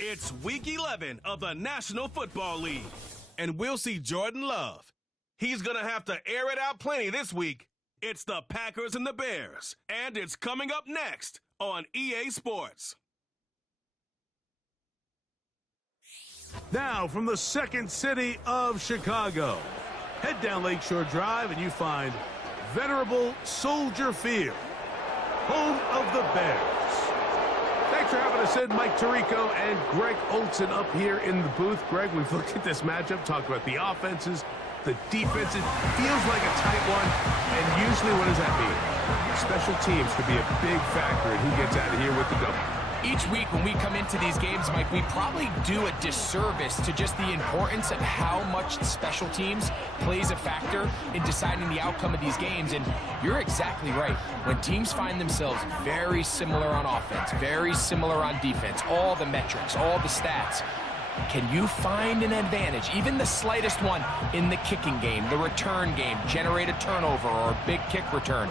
It's Week 11 of the National Football League, and we'll see Jordan Love. He's going to have to air it out plenty this week. It's the Packers and the Bears, and it's coming up next on EA Sports. Now, from the second city of Chicago, head down Lakeshore Drive and you find venerable Soldier Field, home of the Bears. Thanks for having us in, Mike Tirico and Greg Olson up here in the booth. Greg, we've looked at this matchup, talked about the offenses, the defense. It feels like a tight one, and usually what does that mean? Special teams could be a big factor in who gets out of here with the double. Each week when we come into these games, Mike, we probably do a disservice to just the importance of how much special teams plays a factor in deciding the outcome of these games. And you're exactly right. When teams find themselves very similar on offense, very similar on defense, all the metrics, all the stats, can you find an advantage, even the slightest one, in the kicking game, the return game, generate a turnover or a big kick return?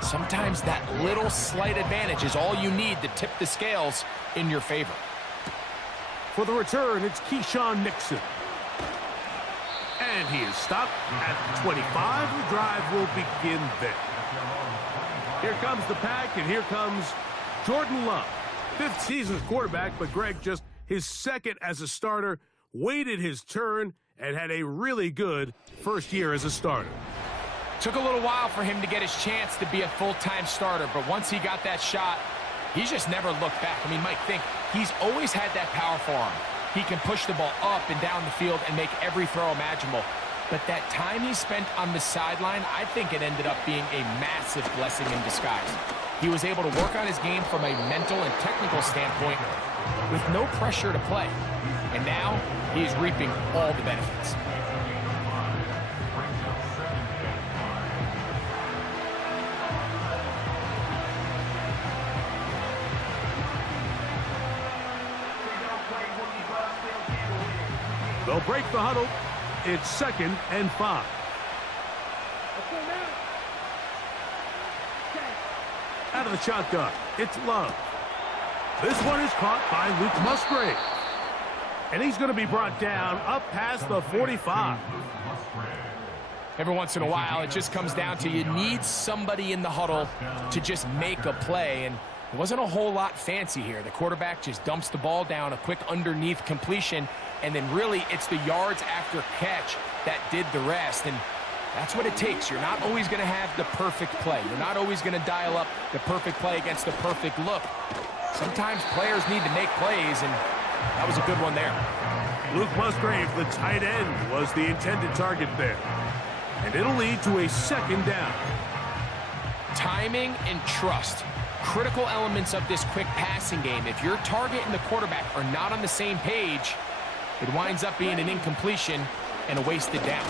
Sometimes that little slight advantage is all you need to tip the scales in your favor. For the return, it's Keyshawn Nixon. And he is stopped at 25. The drive will begin there. Here comes the pack, and here comes Jordan Love. Fifth season as quarterback, but Greg just his second as a starter, waited his turn, and had a really good first year as a starter. Took a little while for him to get his chance to be a full-time starter, but once he got that shot, he's just never looked back. I mean, Mike, think, he's always had that powerful arm. He can push the ball up and down the field and make every throw imaginable. But that time he spent on the sideline, I think it ended up being a massive blessing in disguise. He was able to work on his game from a mental and technical standpoint with no pressure to play. And now he is reaping all the benefits. They'll break the huddle. It's 2nd and 5. Out of the shotgun, it's Love. This one is caught by Luke Musgrave. And he's going to be brought down up past the 45. Every once in a while, it just comes down to you need somebody in the huddle to just make a play. And it wasn't a whole lot fancy here. The quarterback just dumps the ball down, a quick underneath completion, and then really it's the yards after catch that did the rest. And that's what it takes. You're not always going to have the perfect play. You're not always going to dial up the perfect play against the perfect look. Sometimes players need to make plays, and that was a good one there. Luke Musgrave, the tight end, was the intended target there. And it'll lead to a 2nd down. Timing and trust. Critical elements of this quick passing game. If your target and the quarterback are not on the same page, it winds up being an incompletion and a wasted down.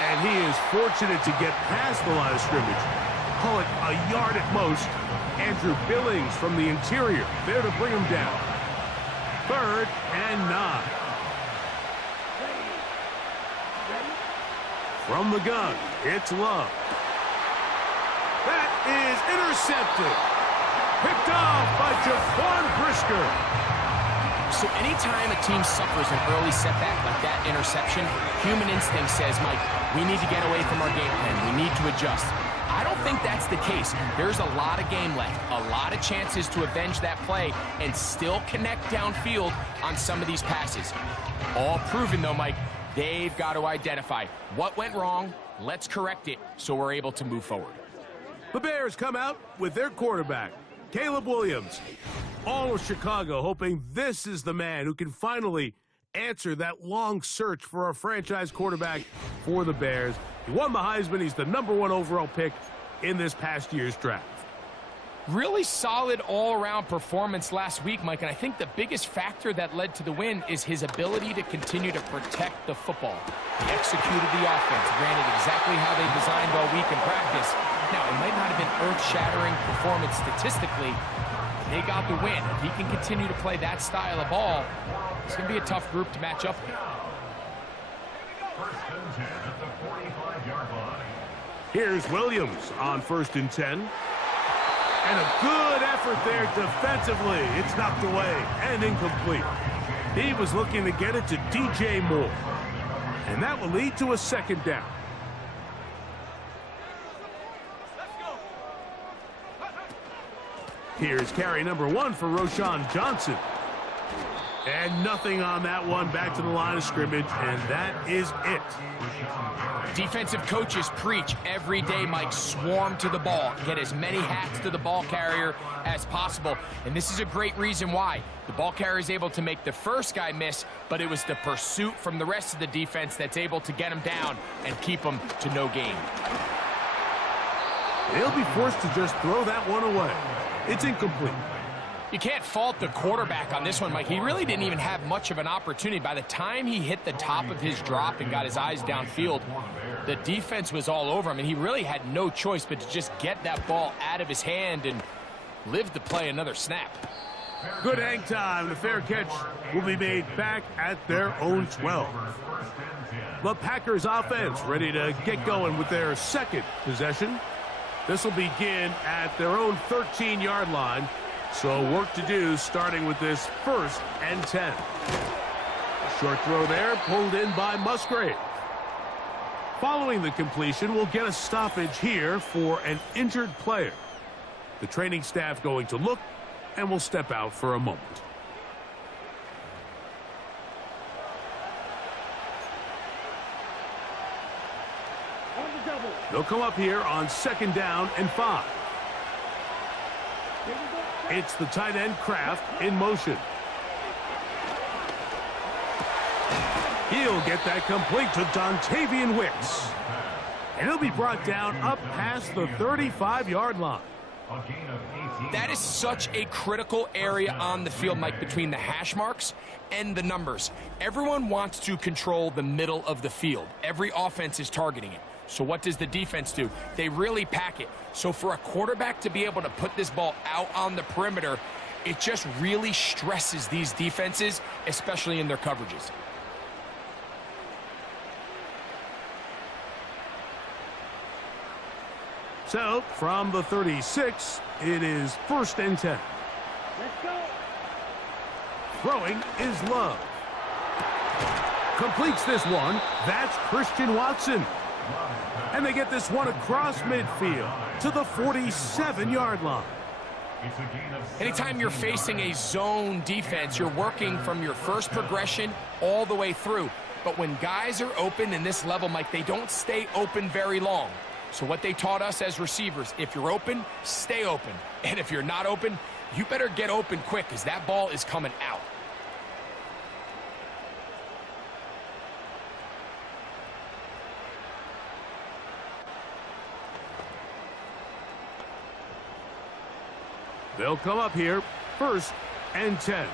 And he is fortunate to get past the line of scrimmage. Call it a yard at most. Andrew Billings from the interior there to bring him down. 3rd and 9. From the gun, it's Love. That is intercepted. Picked off by Jaquan Brisker. So anytime a team suffers an early setback like that interception, human instinct says, Mike, we need to get away from our game plan. We need to adjust. I don't think that's the case. There's a lot of game left, a lot of chances to avenge that play and still connect downfield on some of these passes. All proven, though, Mike, they've got to identify what went wrong, let's correct it so we're able to move forward. The Bears come out with their quarterback, Caleb Williams. All of Chicago hoping this is the man who can finally answer that long search for a franchise quarterback for the Bears. He won the Heisman. He's the #1 overall pick in this past year's draft. Really solid all-around performance last week, Mike, and I think the biggest factor that led to the win is his ability to continue to protect the football. He executed the offense, ran it exactly how they designed all week in practice. Now, it might not have been earth-shattering performance statistically, but they got the win. If he can continue to play that style of ball, it's going to be a tough group to match up with. Here's Williams on 1st and 10. And a good effort there defensively. It's knocked away and incomplete. He was looking to get it to DJ Moore. And that will lead to a second down. Here's carry number 1 for Roschon Johnson. And nothing on that one. Back to the line of scrimmage, and that is it. Defensive coaches preach every day, Mike, swarm to the ball. Get as many hats to the ball carrier as possible. And this is a great reason why. The ball carrier is able to make the first guy miss, but it was the pursuit from the rest of the defense that's able to get him down and keep him to no gain. They'll be forced to just throw that one away. It's incomplete. You can't fault the quarterback on this one, Mike. He really didn't even have much of an opportunity. By the time he hit the top of his drop and got his eyes downfield, the defense was all over him, and he really had no choice but to just get that ball out of his hand and live to play another snap. Good hang time. The fair catch will be made back at their own 12. The Packers offense ready to get going with their second possession. This will begin at their own 13-yard line. So work to do starting with this 1st and 10. Short throw there, pulled in by Musgrave. Following the completion, we'll get a stoppage here for an injured player. The training staff going to look, and will step out for a moment. They'll come up here on 2nd down and 5. It's the tight end Kraft in motion. He'll get that complete to Dontavian Wicks. And he'll be brought down up past the 35-yard line. That is such a critical area on the field, Mike, between the hash marks and the numbers. Everyone wants to control the middle of the field. Every offense is targeting it. So what does the defense do? They really pack it. So for a quarterback to be able to put this ball out on the perimeter, it just really stresses these defenses, especially in their coverages. So from the 36, it is 1st and 10. Let's go. Throwing is Love. Completes this one. That's Christian Watson. And they get this one across midfield to the 47-yard line. Anytime you're facing a zone defense, you're working from your first progression all the way through. But when guys are open in this level, Mike, they don't stay open very long. So what they taught us as receivers, if you're open, stay open. And if you're not open, you better get open quick because that ball is coming out. They'll come up here, 1st and 10.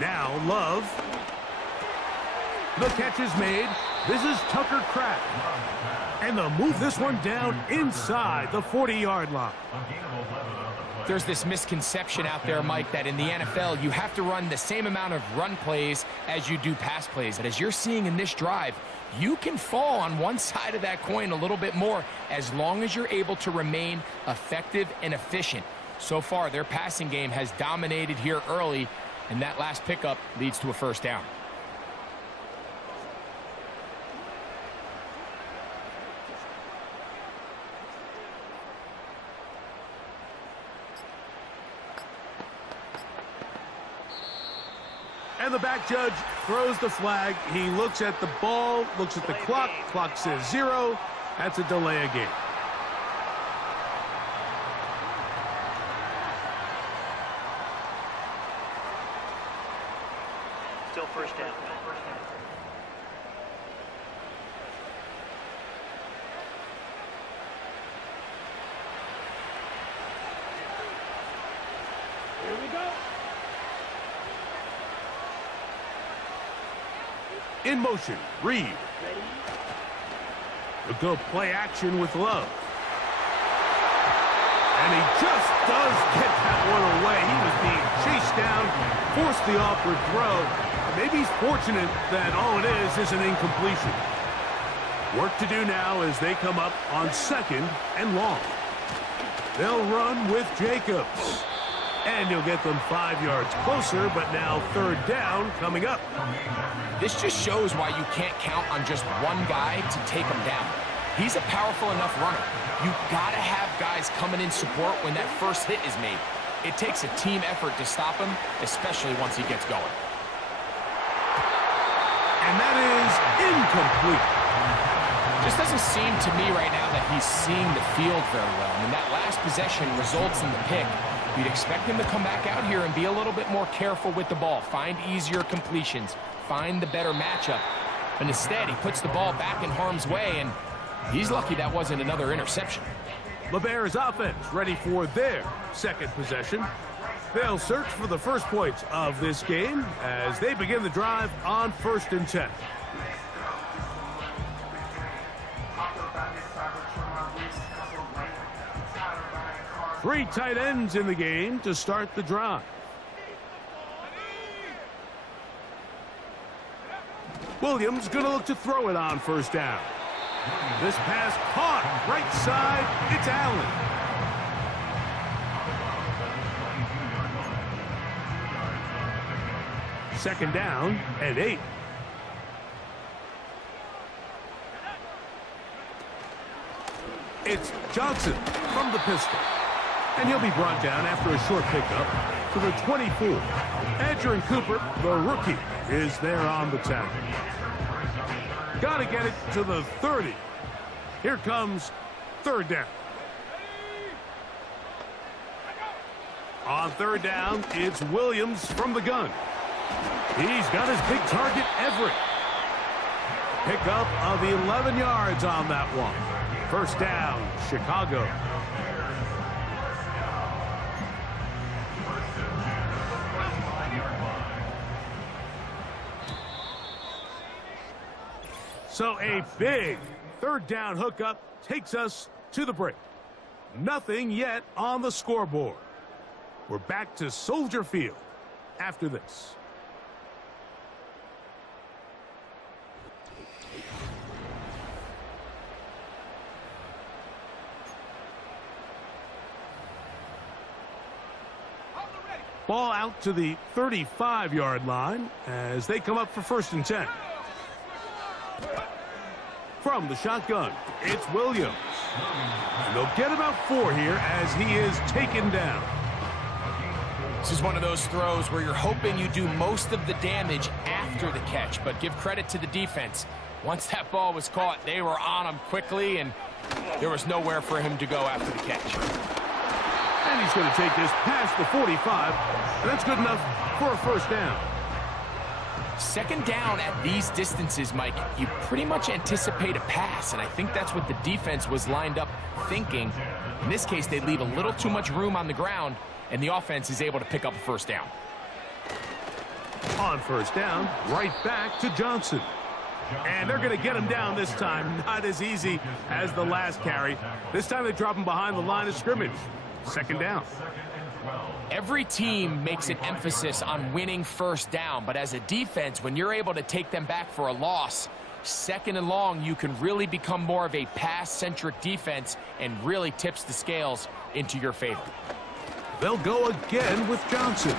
Now Love. The catch is made. This is Tucker Kraft. And they'll move this one down inside the 40-yard line. There's this misconception out there, Mike, that in the NFL, you have to run the same amount of run plays as you do pass plays. And as you're seeing in this drive, you can fall on one side of that coin a little bit more as long as you're able to remain effective and efficient. So far, their passing game has dominated here early, and that last pickup leads to a 1st down. And the back judge throws the flag. He looks at the ball, looks at the clock. Clock says 0. That's a delay of game. Still 1st down. Here we go. In motion, Reed. They'll go play action with Love. And he just does get that one away. He was being chased down, forced the awkward throw. Maybe he's fortunate that all it is an incompletion. Work to do now as they come up on 2nd and long. They'll run with Jacobs. And he'll get them 5 yards closer, but now 3rd down coming up. This just shows why you can't count on just one guy to take him down. He's a powerful enough runner. You gotta have guys coming in support when that first hit is made. It takes a team effort to stop him, especially once he gets going. And that is incomplete. Just doesn't seem to me right now that he's seeing the field very well. I mean, that last possession results in the pick. You'd expect him to come back out here and be a little bit more careful with the ball, find easier completions, find the better matchup. But instead, he puts the ball back in harm's way, and he's lucky that wasn't another interception. The Bears offense ready for their 2nd possession. They'll search for the first points of this game as they begin the drive on 1st and 10. Three tight ends in the game to start the drive. Williams going to look to throw it on 1st down. This pass caught right side. It's Allen. Second down and 8. It's Johnson from the pistol. And he'll be brought down after a short pickup to the 24. Adrian Cooper, the rookie, is there on the tackle. Got to get it to the 30. Here comes 3rd down. On 3rd down, it's Williams from the gun. He's got his big target, Everett. Pickup of 11 yards on that one. 1st down, Chicago. So a big 3rd down hookup takes us to the break. Nothing yet on the scoreboard. We're back to Soldier Field after this. Ball out to the 35-yard line as they come up for 1st and 10. From the shotgun, it's Williams. And they'll get about 4 here as he is taken down. This is one of those throws where you're hoping you do most of the damage after the catch, but give credit to the defense. Once that ball was caught, they were on him quickly, and there was nowhere for him to go after the catch. And he's going to take this past the 45, and that's good enough for a 1st down. 2nd down at these distances, Mike, you pretty much anticipate a pass, and I think that's what the defense was lined up thinking. In this case, they leave a little too much room on the ground, and the offense is able to pick up a 1st down. On 1st down, right back to Johnson. And they're going to get him down this time. Not as easy as the last carry. This time they drop him behind the line of scrimmage. 2nd down. Every team makes an emphasis on winning 1st down, but as a defense, when you're able to take them back for a loss, 2nd and long, you can really become more of a pass-centric defense and really tips the scales into your favor. They'll go again with Johnson.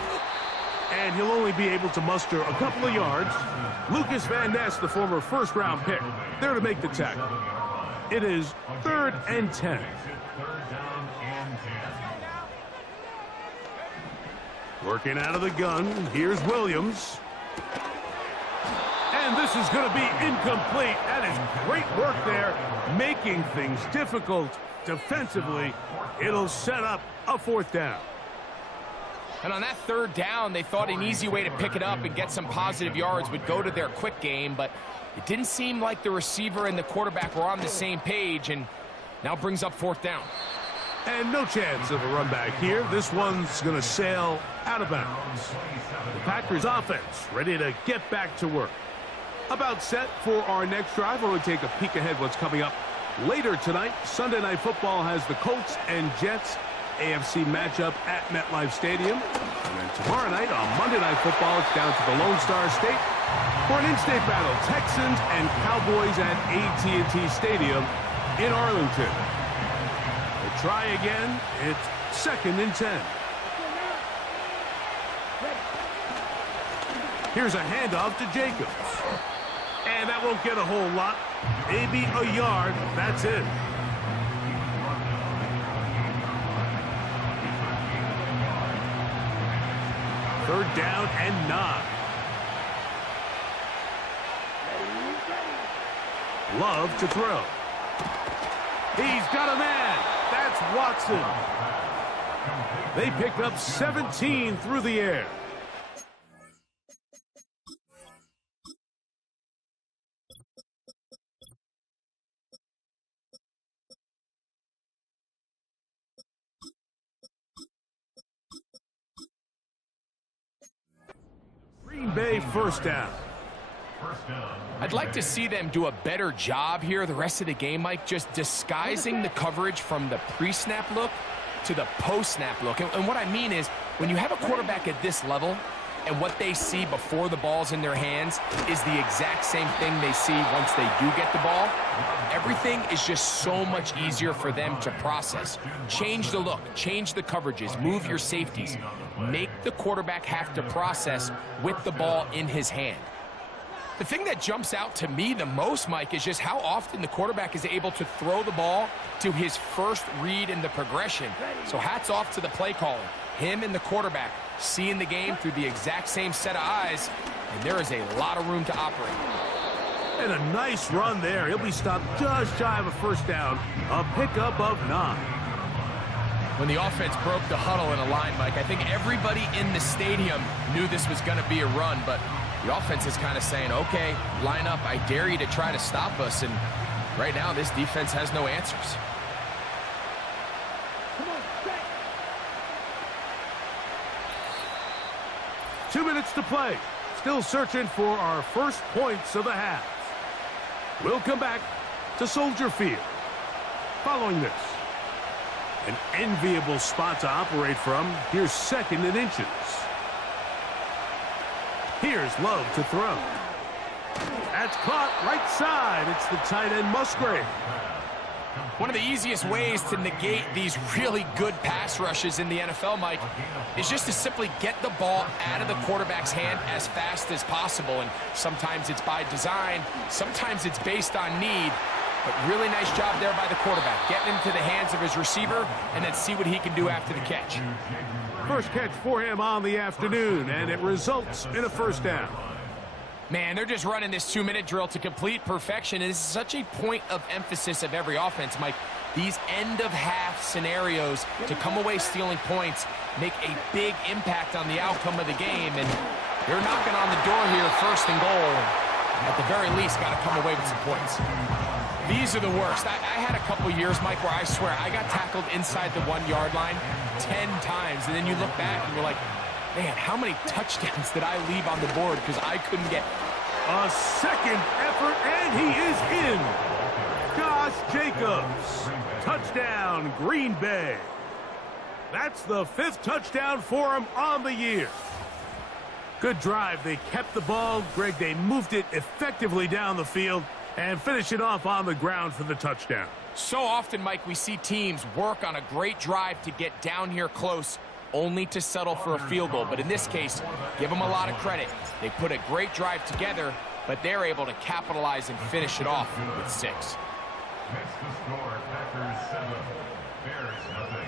And he'll only be able to muster a couple of yards. Lucas Van Ness, the former 1st-round pick, there to make the tackle. It is 3rd and 10. Working out of the gun, here's Williams. And this is going to be incomplete. That is great work there, making things difficult defensively. It'll set up a 4th down. And on that 3rd down, they thought an easy way to pick it up and get some positive yards would go to their quick game, but it didn't seem like the receiver and the quarterback were on the same page, and now brings up 4th down. And no chance of a run back here. This one's going to sail out of bounds. The Packers offense ready to get back to work. About set for our next drive, where we take a peek ahead what's coming up later tonight. Sunday Night Football has the Colts and Jets AFC matchup at MetLife Stadium. And then tomorrow night on Monday Night Football, it's down to the Lone Star State For an in-state battle, Texans and Cowboys at AT&T Stadium in Arlington. We'll try again. It's 2nd and 10. Here's a handoff to Jacobs. And that won't get a whole lot. Maybe a yard. That's it. Third down and 9. Love to throw. He's got a man. That's Watson. They pick up 17 through the air. Green Bay first down. I'd like to see them do a better job here the rest of the game, Mike, just disguising the coverage from the pre-snap look to the post-snap look. And what I mean is, when you have a quarterback at this level and what they see before the ball's in their hands is the exact same thing they see once they do get the ball, everything is just so much easier for them to process. Change the look, change the coverages, move your safeties. Make the quarterback have to process with the ball in his hand. The thing that jumps out to me the most, Mike, is just how often the quarterback is able to throw the ball to his first read in the progression. So hats off to the play caller. Him and the quarterback seeing the game through the exact same set of eyes, and there is a lot of room to operate. And a nice run there. He'll be stopped just shy of a first down. A pickup of 9. When the offense broke the huddle in a line, Mike, I think everybody in the stadium knew this was going to be a run, but the offense is kind of saying, okay, line up, I dare you to try to stop us, and right now this defense has no answers. Come on, set. 2 minutes to play. Still searching for our first points of the half. We'll come back to Soldier Field. Following this, an enviable spot to operate from. Here's 2nd and inches. Here's Love to throw. That's caught right side. It's the tight end Musgrave. One of the easiest ways to negate these really good pass rushes in the NFL, Mike, is just to simply get the ball out of the quarterback's hand as fast as possible. And sometimes it's by design, sometimes it's based on need. But really nice job there by the quarterback, getting into the hands of his receiver and then see what he can do after the catch. First catch for him on the afternoon, and it results in a first down. Man, they're just running this 2-minute drill to complete perfection. And this is such a point of emphasis of every offense, Mike. These end-of-half scenarios to come away stealing points make a big impact on the outcome of the game. And they're knocking on the door here, 1st and goal. At the very least, got to come away with some points. These are the worst. I had a couple years, Mike, where I swear I got tackled inside the 1-yard line 10 times. And then you look back and you're like, man, how many touchdowns did I leave on the board because I couldn't get... A second effort, and he is in. Josh Jacobs. Touchdown, Green Bay. That's the 5th touchdown for him on the year. Good drive. They kept the ball. Greg, they moved it effectively down the field and finish it off on the ground for the touchdown. So often, Mike, we see teams work on a great drive to get down here close, only to settle for a field goal. But in this case, give them a lot of credit. They put a great drive together, but they're able to capitalize and finish it off with 6. Next to score, Packers 7, Bears nothing.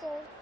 Bucket.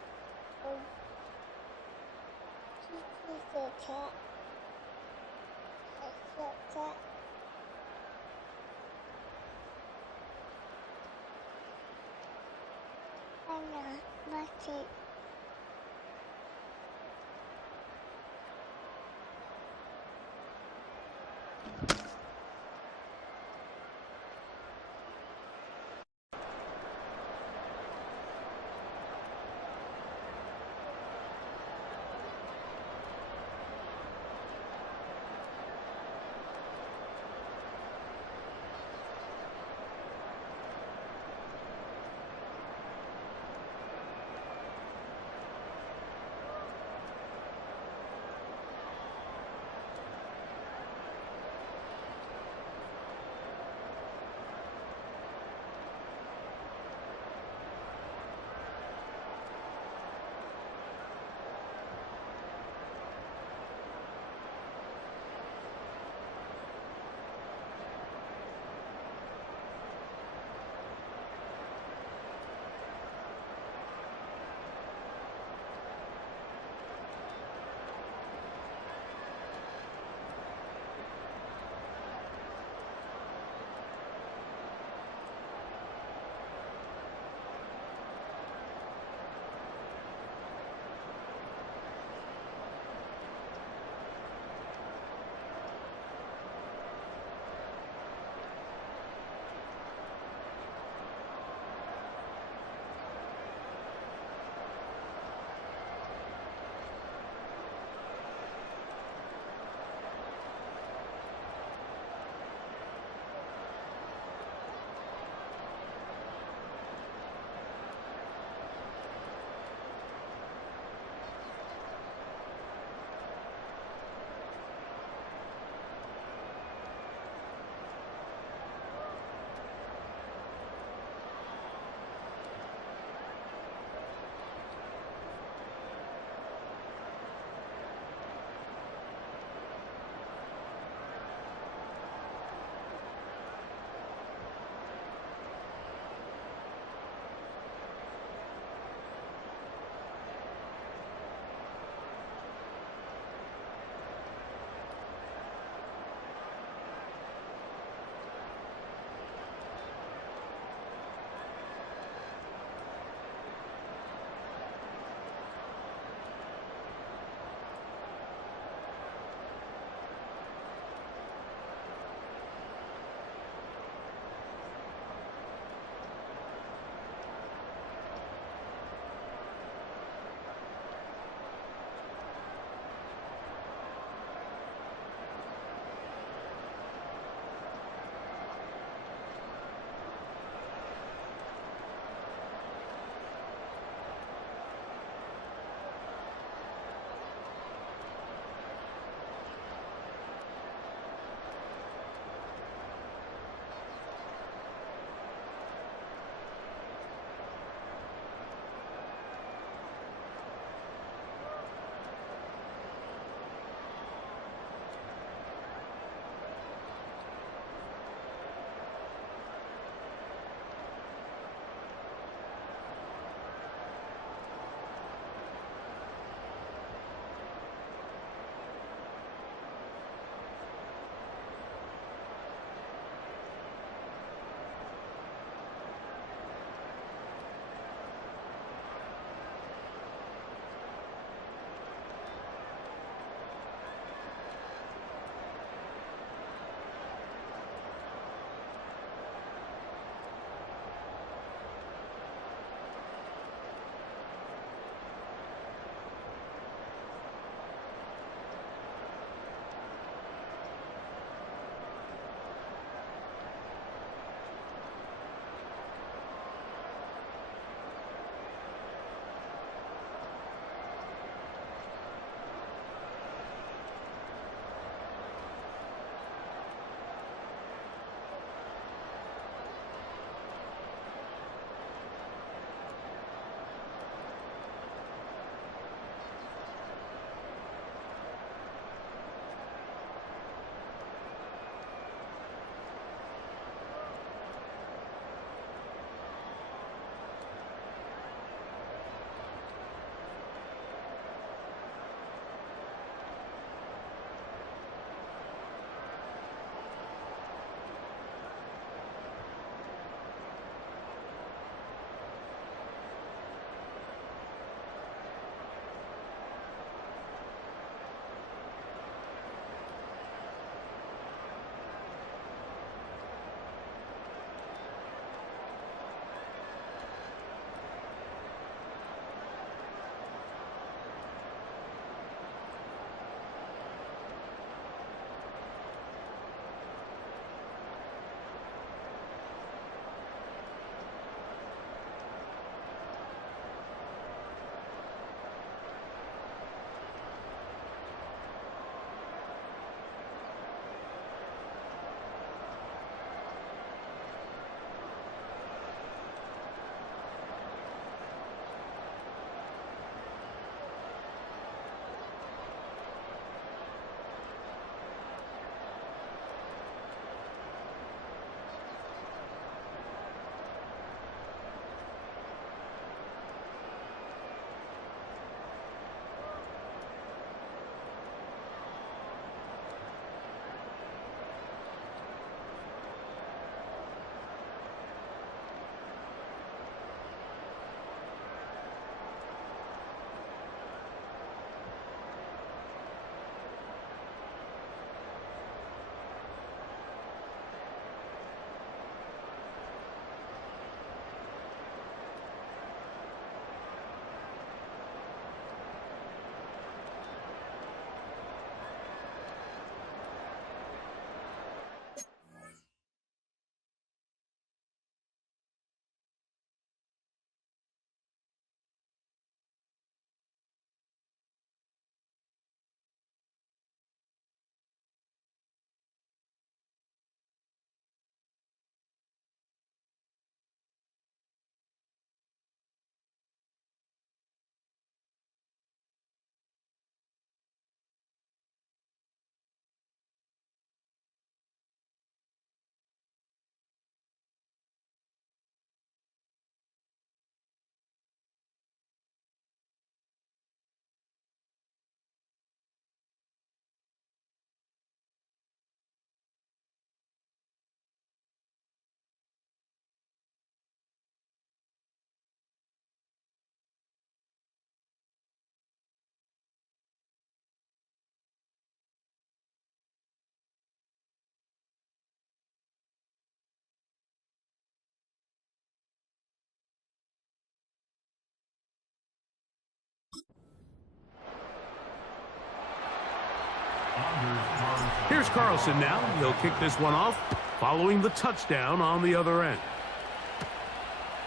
Here's Carlson now. He'll kick this one off, following the touchdown on the other end.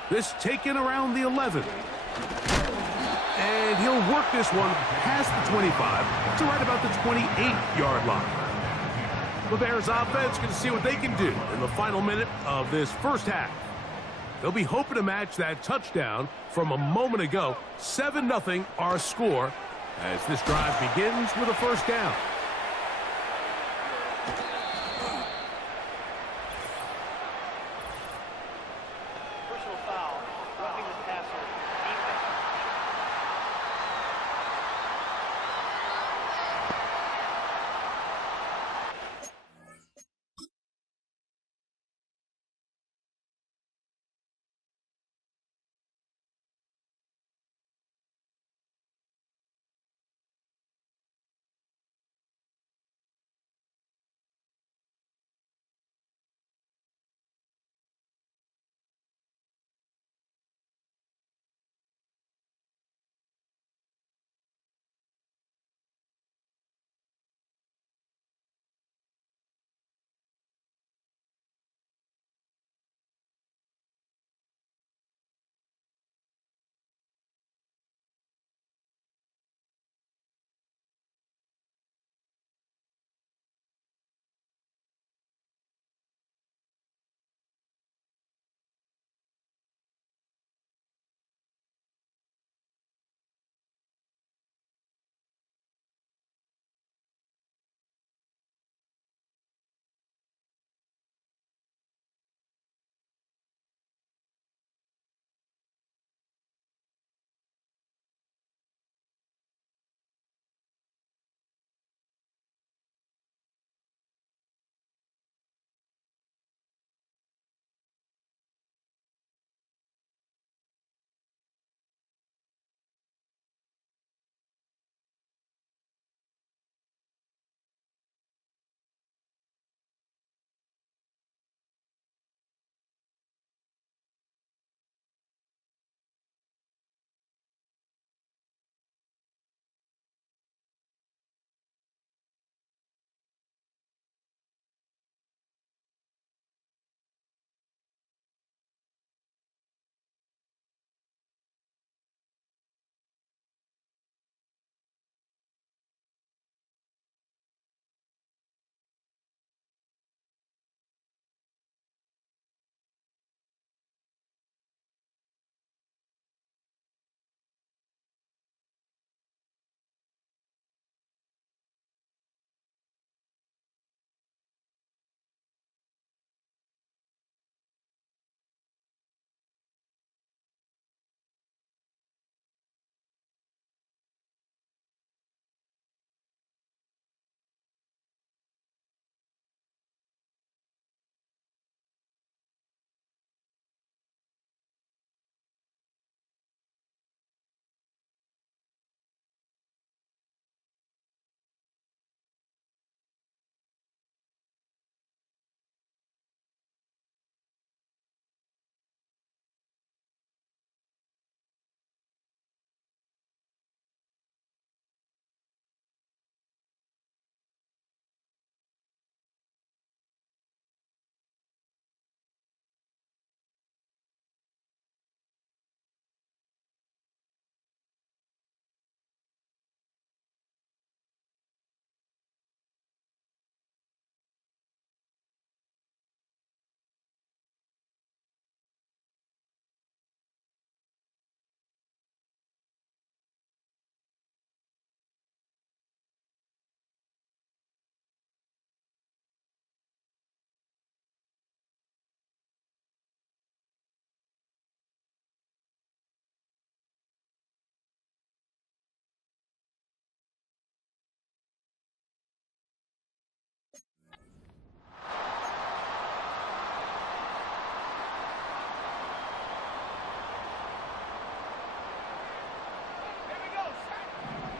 This taken around the 11. And he'll work this one past the 25 to right about the 28-yard line. The Bears offense going to see what they can do in the final minute of this first half. They'll be hoping to match that touchdown from a moment ago. 7-0 our score as this drive begins with a first down. Personal foul. Roughing the passer. Defense.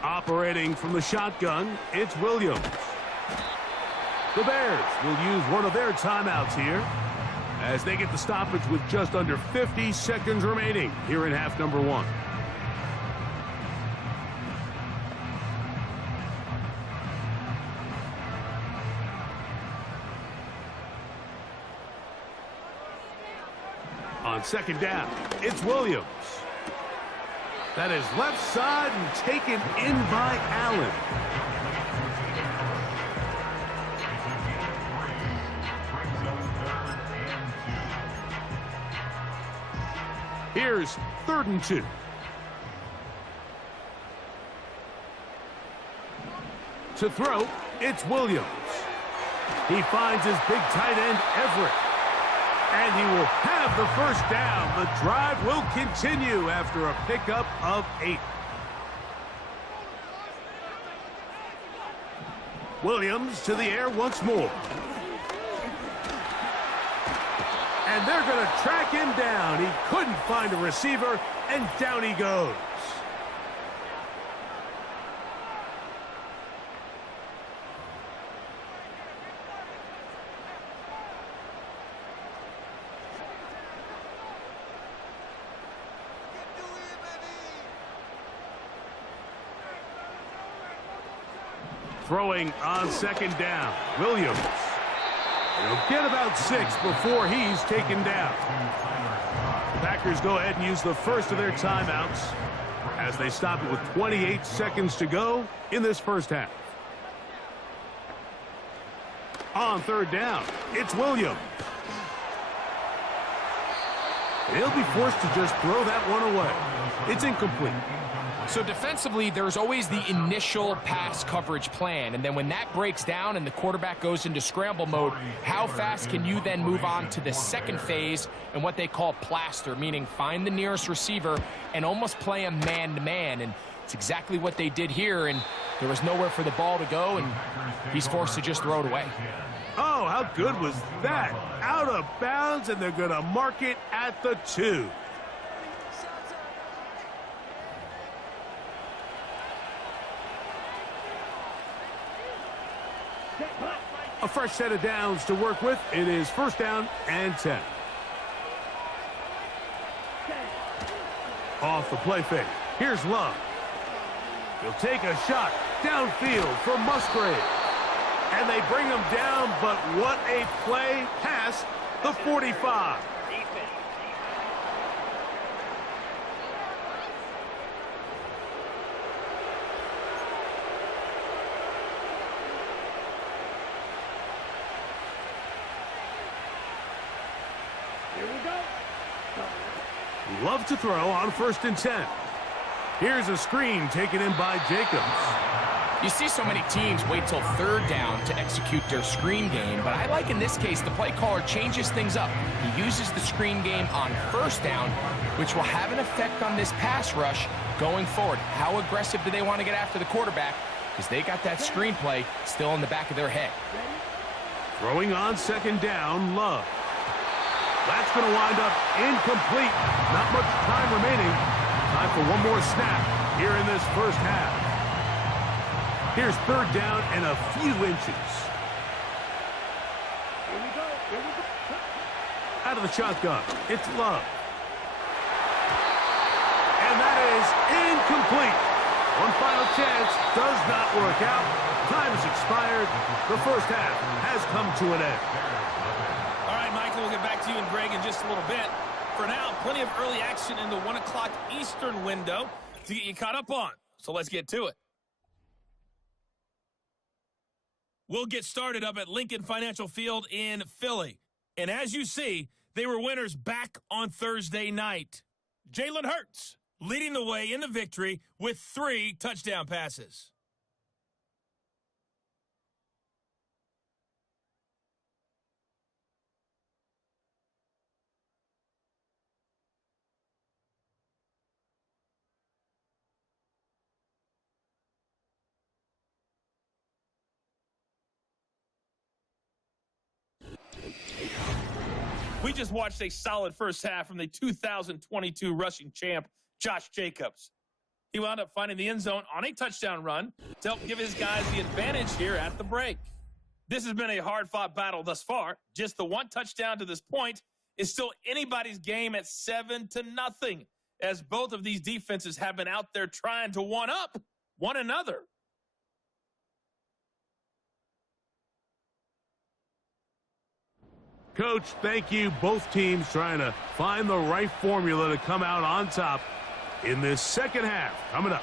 Operating from the shotgun, it's Williams. The Bears will use one of their timeouts here as they get the stoppage with just under 50 seconds remaining here in half number one. On second down, it's Williams. That is left side and taken in by Allen. Here's 3rd and 2. To throw, it's Williams. He finds his big tight end, Everett. And he will have the first down. The drive will continue after a pickup of 8. Williams to the air once more. And they're going to track him down. He couldn't find a receiver, and down he goes. Throwing on second down, Williams. He'll get about 6 before he's taken down. The Packers go ahead and use the first of their timeouts as they stop it with 28 seconds to go in this first half. On 3rd down, it's Williams. He'll be forced to just throw that one away. It's incomplete. So defensively, there's always the initial pass coverage plan, and then when that breaks down and the quarterback goes into scramble mode, how fast can you then move on to the second phase and what they call plaster, meaning find the nearest receiver and almost play him man-to-man, and it's exactly what they did here, and there was nowhere for the ball to go, and he's forced to just throw it away. Oh, how good was that? Out of bounds, and they're going to mark it at the 2. A fresh set of downs to work with. It is 1st down and 10. Off the play fake. Here's Love. He'll take a shot downfield for Musgrave. And they bring him down, but what a play past the 45. Love to throw on 1st and 10. Here's a screen taken in by Jacobs. You see so many teams wait till 3rd down to execute their screen game, but I like in this case the play caller changes things up. He uses the screen game on 1st down, which will have an effect on this pass rush going forward. How aggressive do they want to get after the quarterback? Because they got that screenplay still in the back of their head. Throwing on 2nd down, Love. That's going to wind up incomplete. Not much time remaining. Time for one more snap here in this first half. Here's 3rd down and a few inches. Out of the shotgun, it's Love. And that is incomplete. One final chance does not work out. Time has expired. The first half has come to an end. All right, Michael, we'll get back to you and Greg in just a little bit. For now, plenty of early action in the 1 o'clock Eastern window to get you caught up on. So let's get to it. We'll get started up at Lincoln Financial Field in Philly. And as you see, they were winners back on Thursday night. Jalen Hurts leading the way in the victory with 3 touchdown passes. We just watched a solid first half from the 2022 rushing champ, Josh Jacobs. He wound up finding the end zone on a touchdown run to help give his guys the advantage here at the break. This has been a hard-fought battle thus far. Just the 1 touchdown to this point is still anybody's game at 7-0, as both of these defenses have been out there trying to one-up one another. Coach, thank you. Both teams trying to find the right formula to come out on top in this second half. Coming up.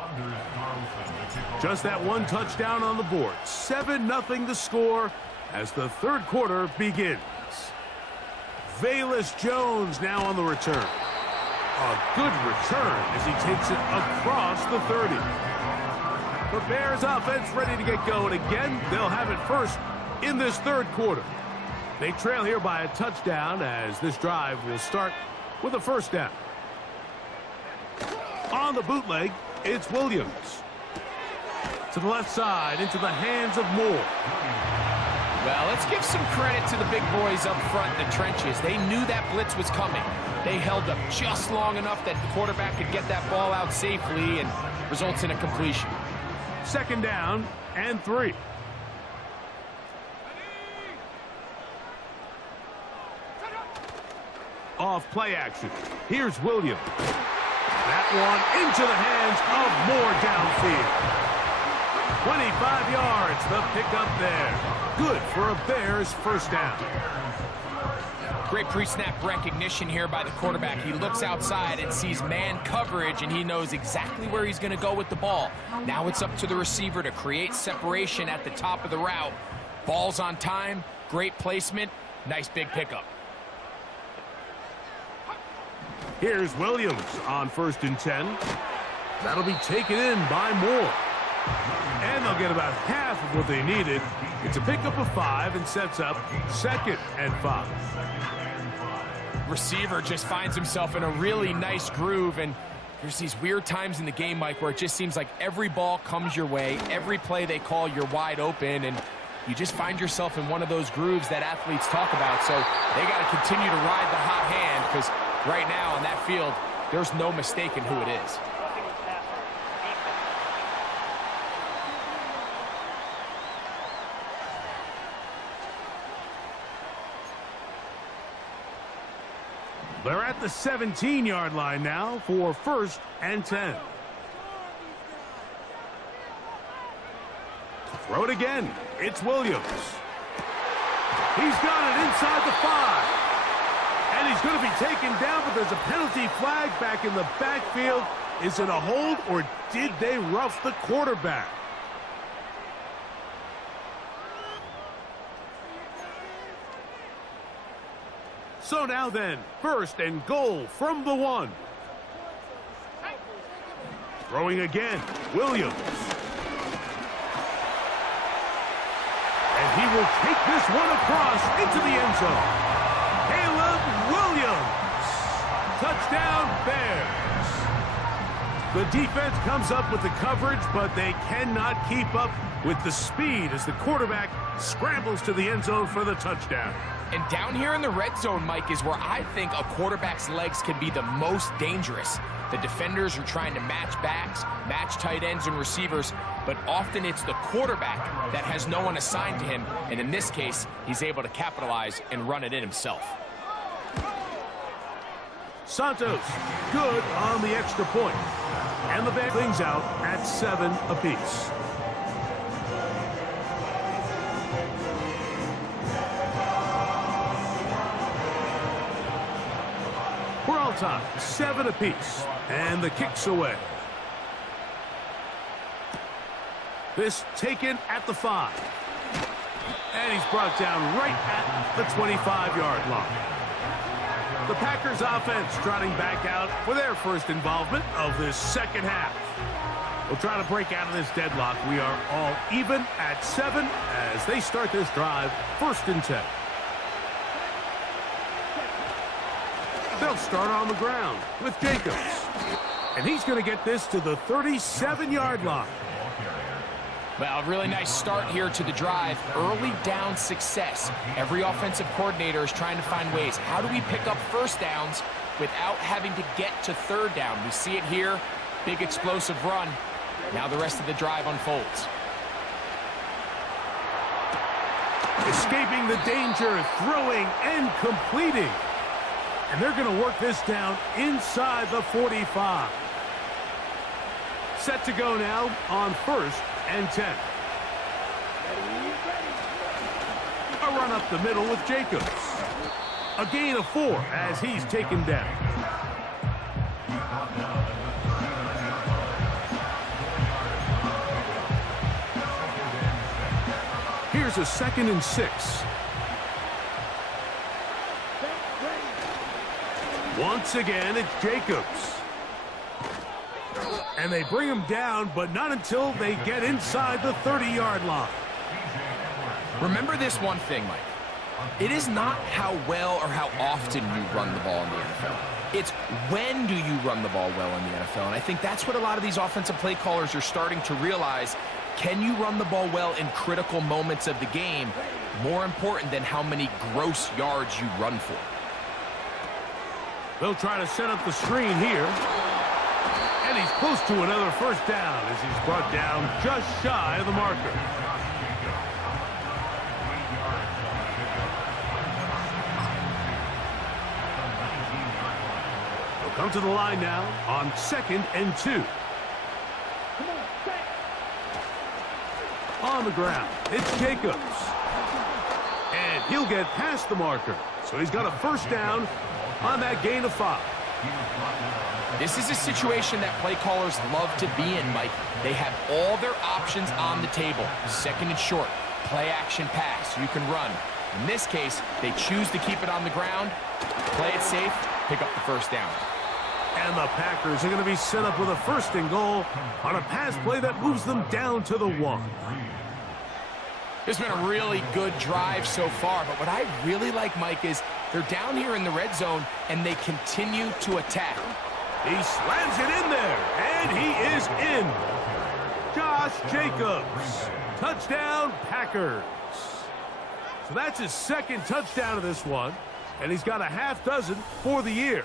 Anders Carlson to kick off. Just that one touchdown on the board. 7-0 the score as the third quarter begins. Velus Jones now on the return. A good return as he takes it across the 30. The Bears offense ready to get going again. They'll have it first in this third quarter. They trail here by a touchdown as this drive will start with a first down. On the bootleg, it's Williams. To the left side, into the hands of Moore. Well, let's give some credit to the big boys up front in the trenches. They knew that blitz was coming. They held up just long enough that the quarterback could get that ball out safely and results in a completion. Second down and 3. Off play action. Here's Williams. That one into the hands of Moore downfield. 25 yards, the pickup there. Good for a Bears first down. Great pre-snap recognition here by the quarterback. He looks outside and sees man coverage, and he knows exactly where he's going to go with the ball. Now it's up to the receiver to create separation at the top of the route. Ball's on time, great placement, nice big pickup. Here's Williams on 1st and 10. That'll be taken in by Moore. And they'll get about half of what they needed. It's a pickup of 5 and sets up 2nd and 5. Receiver just finds himself in a really nice groove, and there's these weird times in the game, Mike, where it just seems like every ball comes your way, every play they call, you're wide open, and you just find yourself in one of those grooves that athletes talk about. So they got to continue to ride the hot hand, because right now on that field, there's no mistaking who it is. Roughing the passer, defense. They're at the 17-yard line now for 1st and 10. Throw it again. It's Williams. He's got it inside the 5. And he's going to be taken down, but there's a penalty flag back in the backfield. Is it a hold, or did they rough the quarterback? So now then, 1st and goal from the 1. Throwing again, Williams. And he will take this one across into the end zone. Caleb Williams. Touchdown, Bears. The defense comes up with the coverage, but they cannot keep up with the speed as the quarterback scrambles to the end zone for the touchdown. And down here in the red zone, Mike, is where I think a quarterback's legs can be the most dangerous. The defenders are trying to match backs, match tight ends and receivers, but often it's the quarterback that has no one assigned to him, and in this case, he's able to capitalize and run it in himself. Santos, good on the extra point. And the back things out at 7 apiece. We're all time, 7 apiece, and the kick's away. This taken at the 5. And he's brought down right at the 25-yard line. The Packers offense trotting back out for their first involvement of this second half. We'll try to break out of this deadlock. We are all even at 7 as they start this drive, 1st and 10. They'll start on the ground with Jacobs. And he's going to get this to the 37-yard line. Well, really nice start here to the drive. Early down success. Every offensive coordinator is trying to find ways. How do we pick up first downs without having to get to 3rd down? We see it here. Big explosive run. Now the rest of the drive unfolds. Escaping the danger, throwing and completing. And they're going to work this down inside the 45. Set to go now on 1st and 10. A run up the middle with Jacobs. A gain of 4 as he's taken down. Here's a 2nd and 6. Once again, it's Jacobs. And they bring him down, but not until they get inside the 30-yard line. Remember this one thing, Mike. It is not how well or how often you run the ball in the NFL. It's when do you run the ball well in the NFL. And I think that's what a lot of these offensive play callers are starting to realize. Can you run the ball well in critical moments of the game? More important than how many gross yards you run for. They'll try to set up the screen here. And he's close to another first down as he's brought down just shy of the marker. They'll come to the line now on 2nd and 2. On the ground, it's Jacobs. And he'll get past the marker. So he's got a first down on that gain of 5. This is a situation that play callers love to be in, Mike. They have all their options on the table. 2nd and short, play action pass, you can run. In this case, they choose to keep it on the ground, play it safe, pick up the first down. And the Packers are going to be set up with a 1st and goal on a pass play that moves them down to the 1. It's been a really good drive so far, but what I really like, Mike, is they're down here in the red zone, and they continue to attack. He slams it in there, and he is in. Josh Jacobs. Touchdown, Packers. So that's his 2nd touchdown of this one, and he's got a half dozen for the year.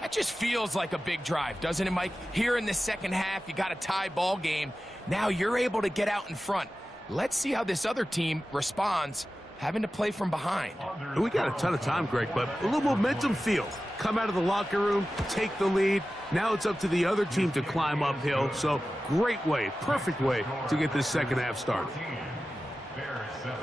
That just feels like a big drive, doesn't it, Mike? Here in the second half, you got a tie ball game. Now you're able to get out in front. Let's see how this other team responds, having to play from behind. We got a ton of time, Greg, but a little momentum feel. Come out of the locker room, take the lead. Now it's up to the other team to climb uphill. So great way, perfect way to get this second half started. Bears 7.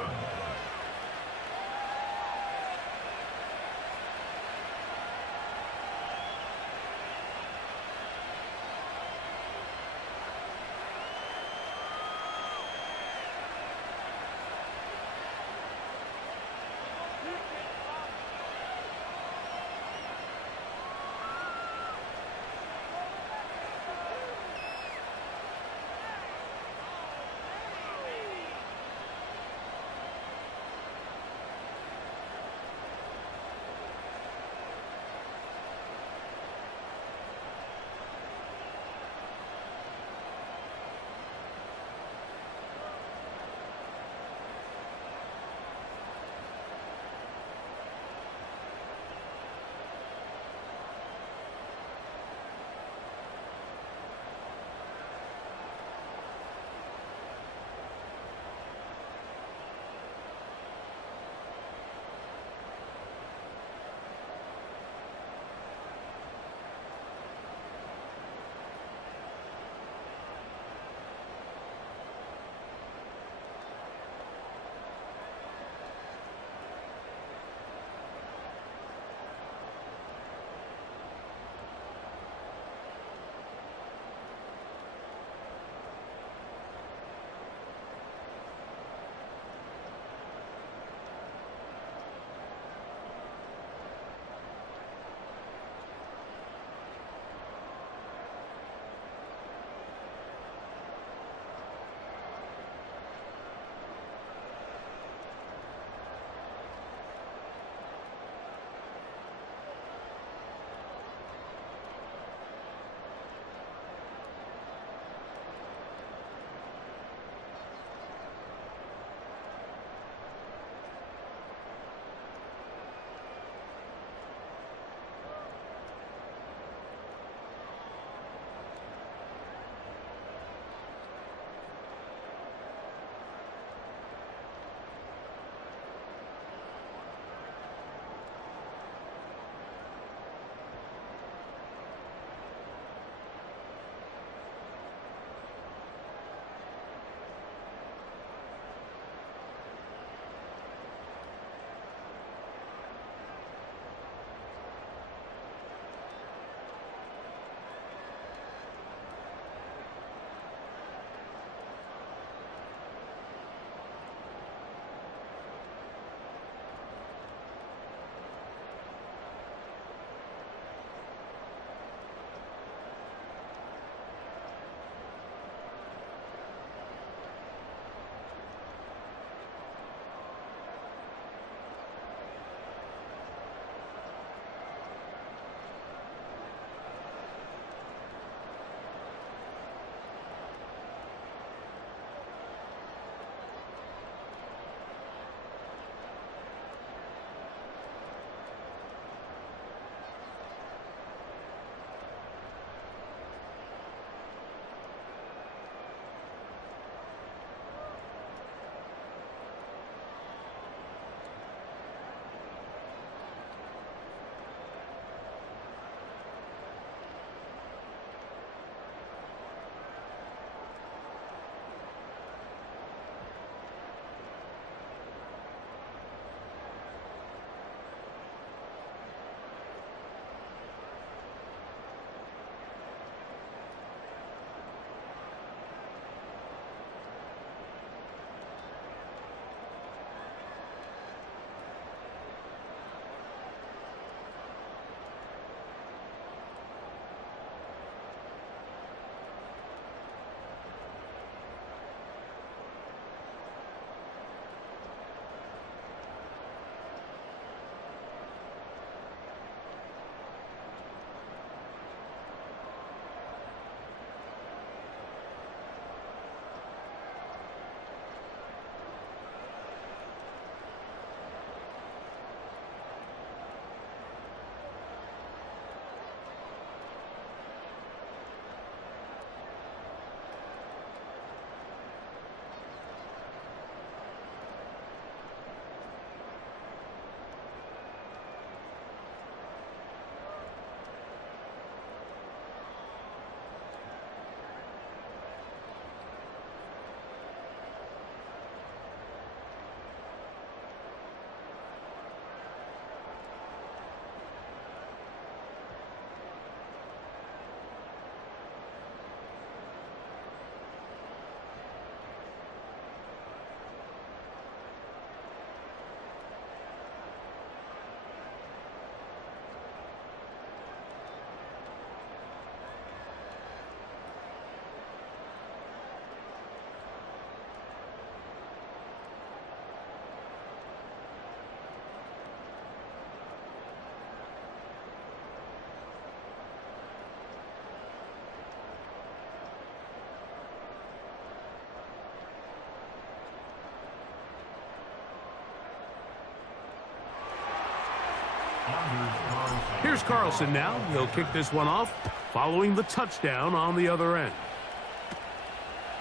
Here's Carlson now. He'll kick this one off, following the touchdown on the other end.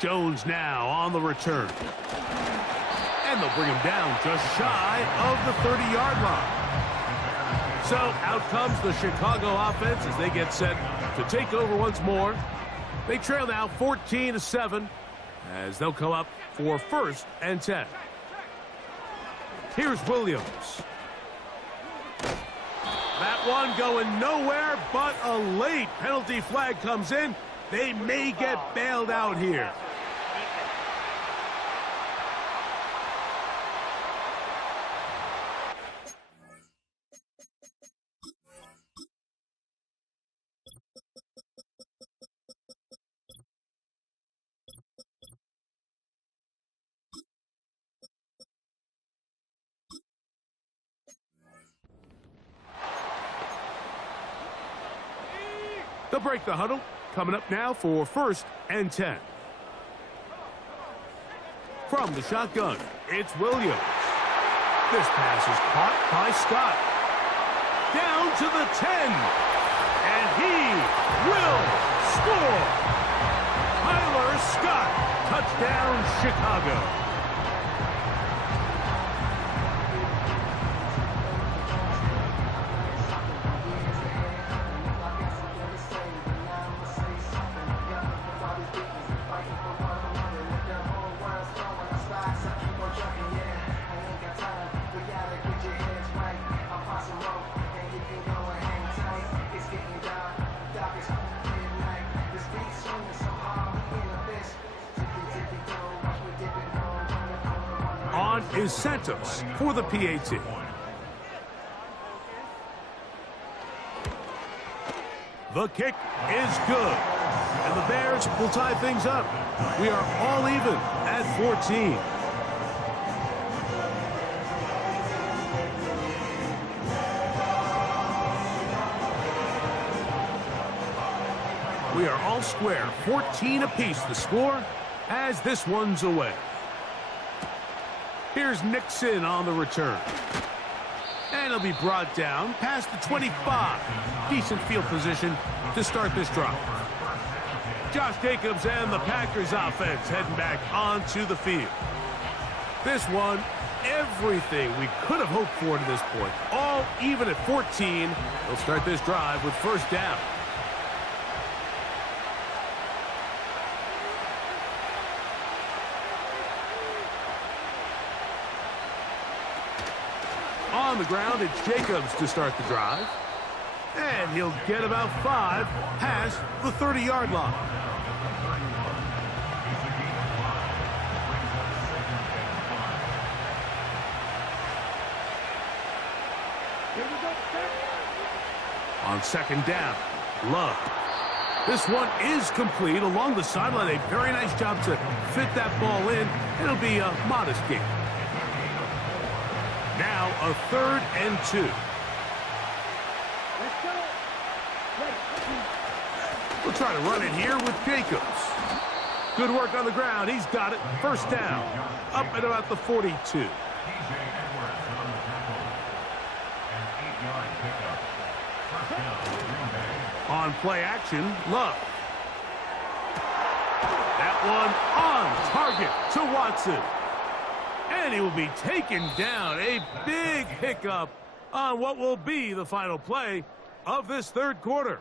Jones now on the return. And they'll bring him down just shy of the 30-yard line. So out comes the Chicago offense as they get set to take over once more. They trail now 14-7 as they'll come up for 1st and 10. Here's Williams. That one going nowhere, but a late penalty flag comes in. They may get bailed out here. They'll break the huddle. Coming up now for 1st and 10. From the shotgun, it's Williams. This pass is caught by Scott. Down to the 10. And he will score. Tyler Scott. Touchdown, Chicago. On is Santos for the PAT. The kick is good. And the Bears will tie things up. We are all even at 14. We are all square, 14 apiece the score as this one's away. Here's Nixon on the return. And he'll be brought down past the 25. Decent field position to start this drive. Josh Jacobs and the Packers offense heading back onto the field. This one, everything we could have hoped for to this point. All even at 14. They'll start this drive with 1st down. On the ground, it's Jacobs to start the drive. And he'll get about 5 past the 30-yard line. On 2nd down, Love. This one is complete along the sideline. A very nice job to fit that ball in. It'll be a modest gain. Now a 3rd and 2. We'll try to run it here with Jacobs. Good work on the ground. He's got it. 1st down. Up at about the 42. On play action, Love. That one on target to Watson. And he will be taken down. A big hiccup on what will be the final play of this 3rd quarter.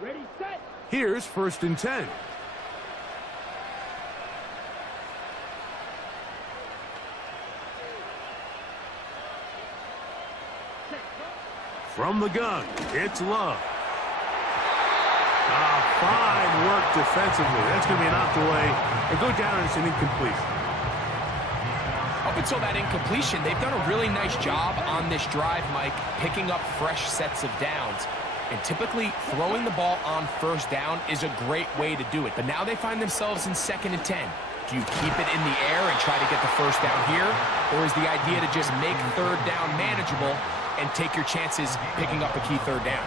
Ready, set. Here's 1st and 10. From the gun, it's Love. Fine work defensively. That's going to be knocked away and go down, and it's an incompletion. Up until that incompletion, they've done a really nice job on this drive, Mike, picking up fresh sets of downs. And typically, throwing the ball on 1st down is a great way to do it. But now they find themselves in 2nd and 10. Do you keep it in the air and try to get the first down here? Or is the idea to just make third down manageable and take your chances picking up a key third down?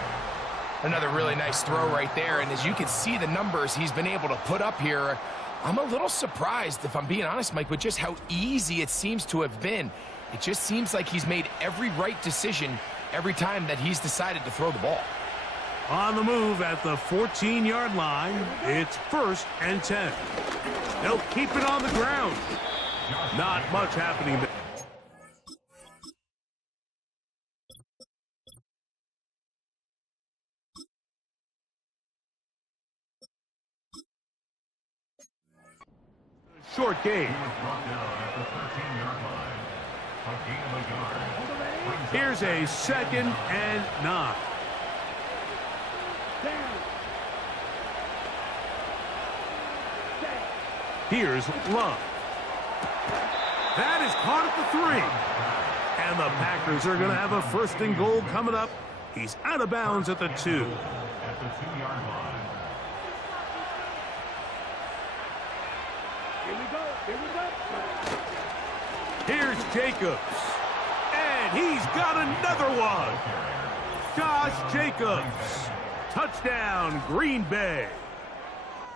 Another really nice throw right there, and as you can see the numbers he's been able to put up here, I'm a little surprised, if I'm being honest, Mike, with just how easy it seems to have been. It just seems like he's made every right decision every time that he's decided to throw the ball. On the move at the 14-yard line, it's 1st and 10. They'll keep it on the ground. Not much happening there. Short game. Brought down at the 13-yard line. A gain of a yard. Here's a 2nd and 9. Here's Love. That is caught at the 3. And the Packers are going to have a 1st and goal coming up. He's out of bounds at the 2. At the 2-yard line. Here's Jacobs. And he's got another one. Josh Jacobs. Touchdown, Green Bay.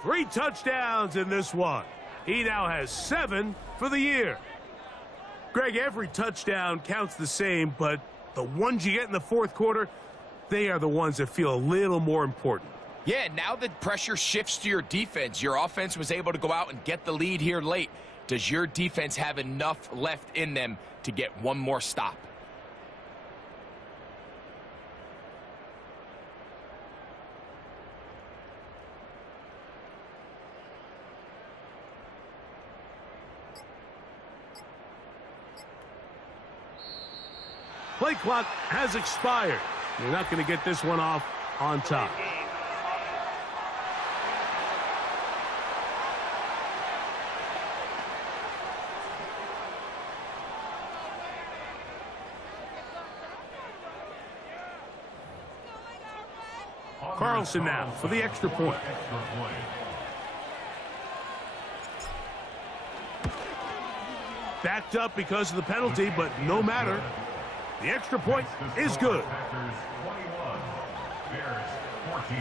3 touchdowns in this one. He now has 7 for the year. Greg, every touchdown counts the same, but the ones you get in the 4th quarter, they are the ones that feel a little more important. Yeah, now the pressure shifts to your defense. Your offense was able to go out and get the lead here late. Does your defense have enough left in them to get one more stop? Play clock has expired. You're not going to get this one off on top. Carlson now for the extra point. Backed up because of the penalty, but no matter. The extra point is good. Packers 21, Bears 14.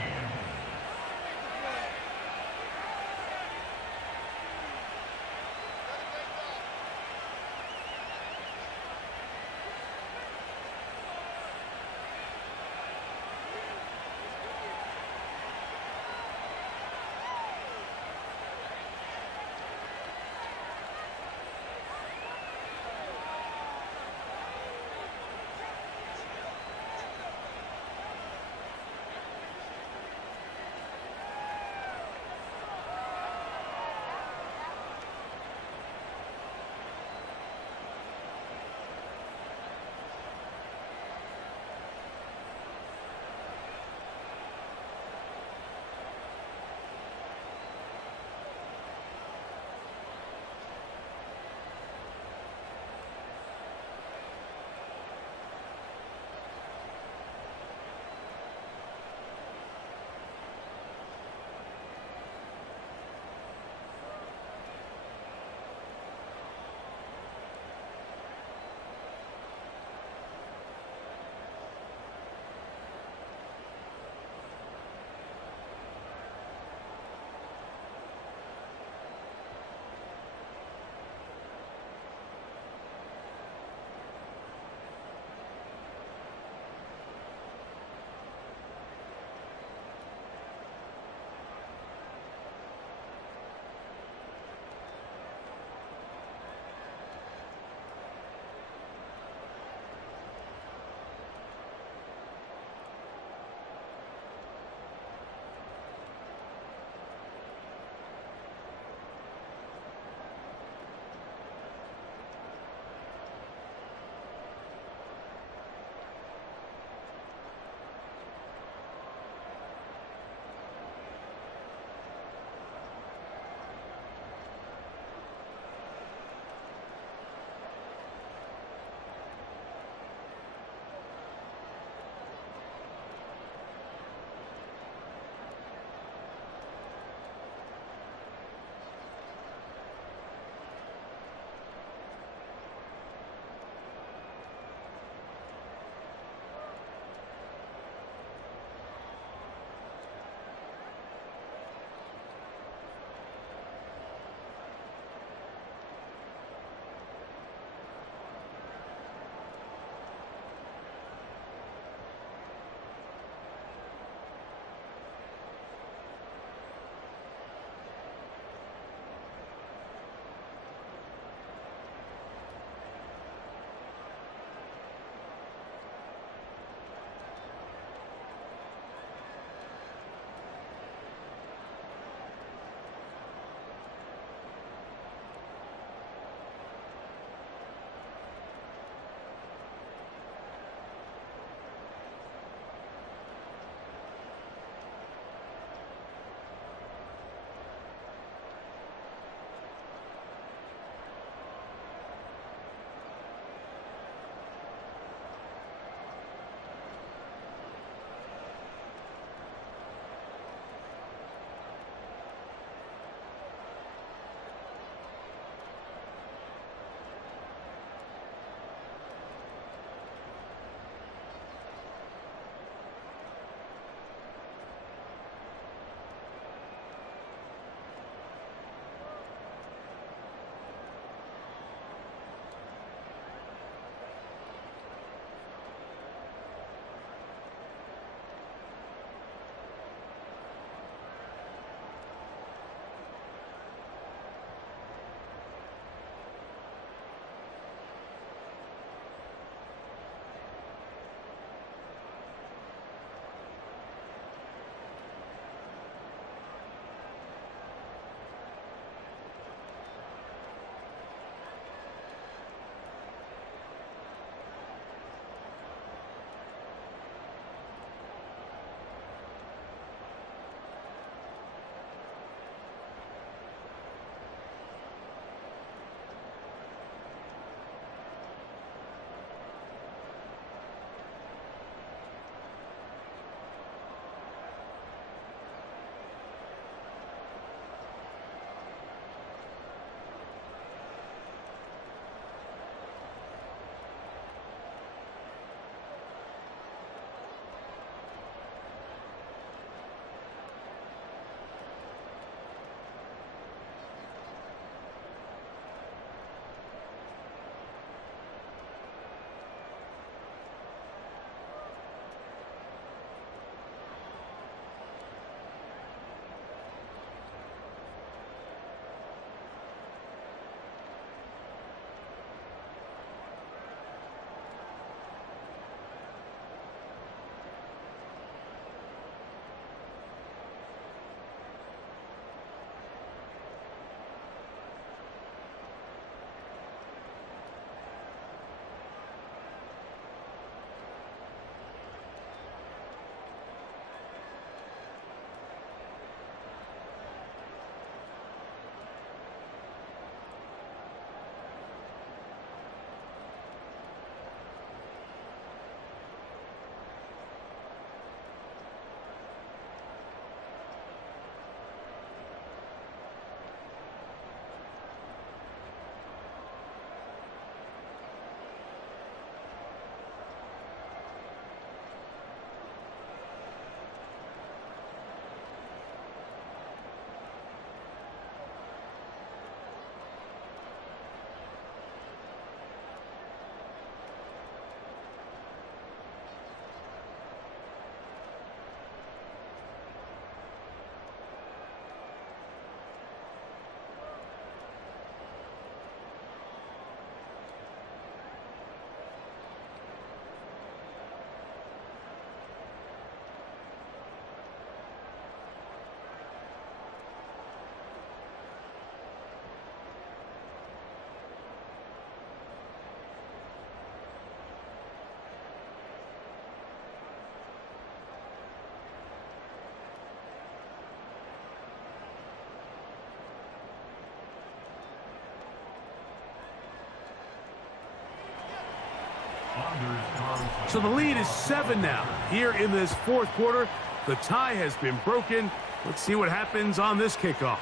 So the lead is 7 now. Here in this fourth quarter, the tie has been broken. Let's see what happens on this kickoff.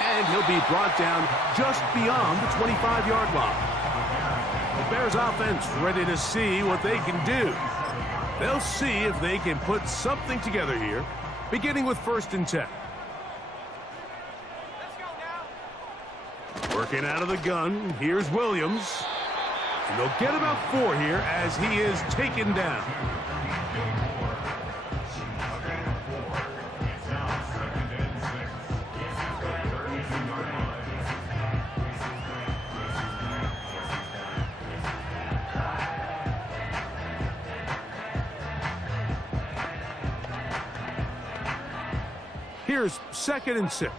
And he'll be brought down just beyond the 25-yard line. The Bears offense ready to see what they can do. They'll see if they can put something together here, beginning with 1st and 10. Working out of the gun, here's Williams. And they'll get about 4 here as he is taken down. Here's 2nd and 6.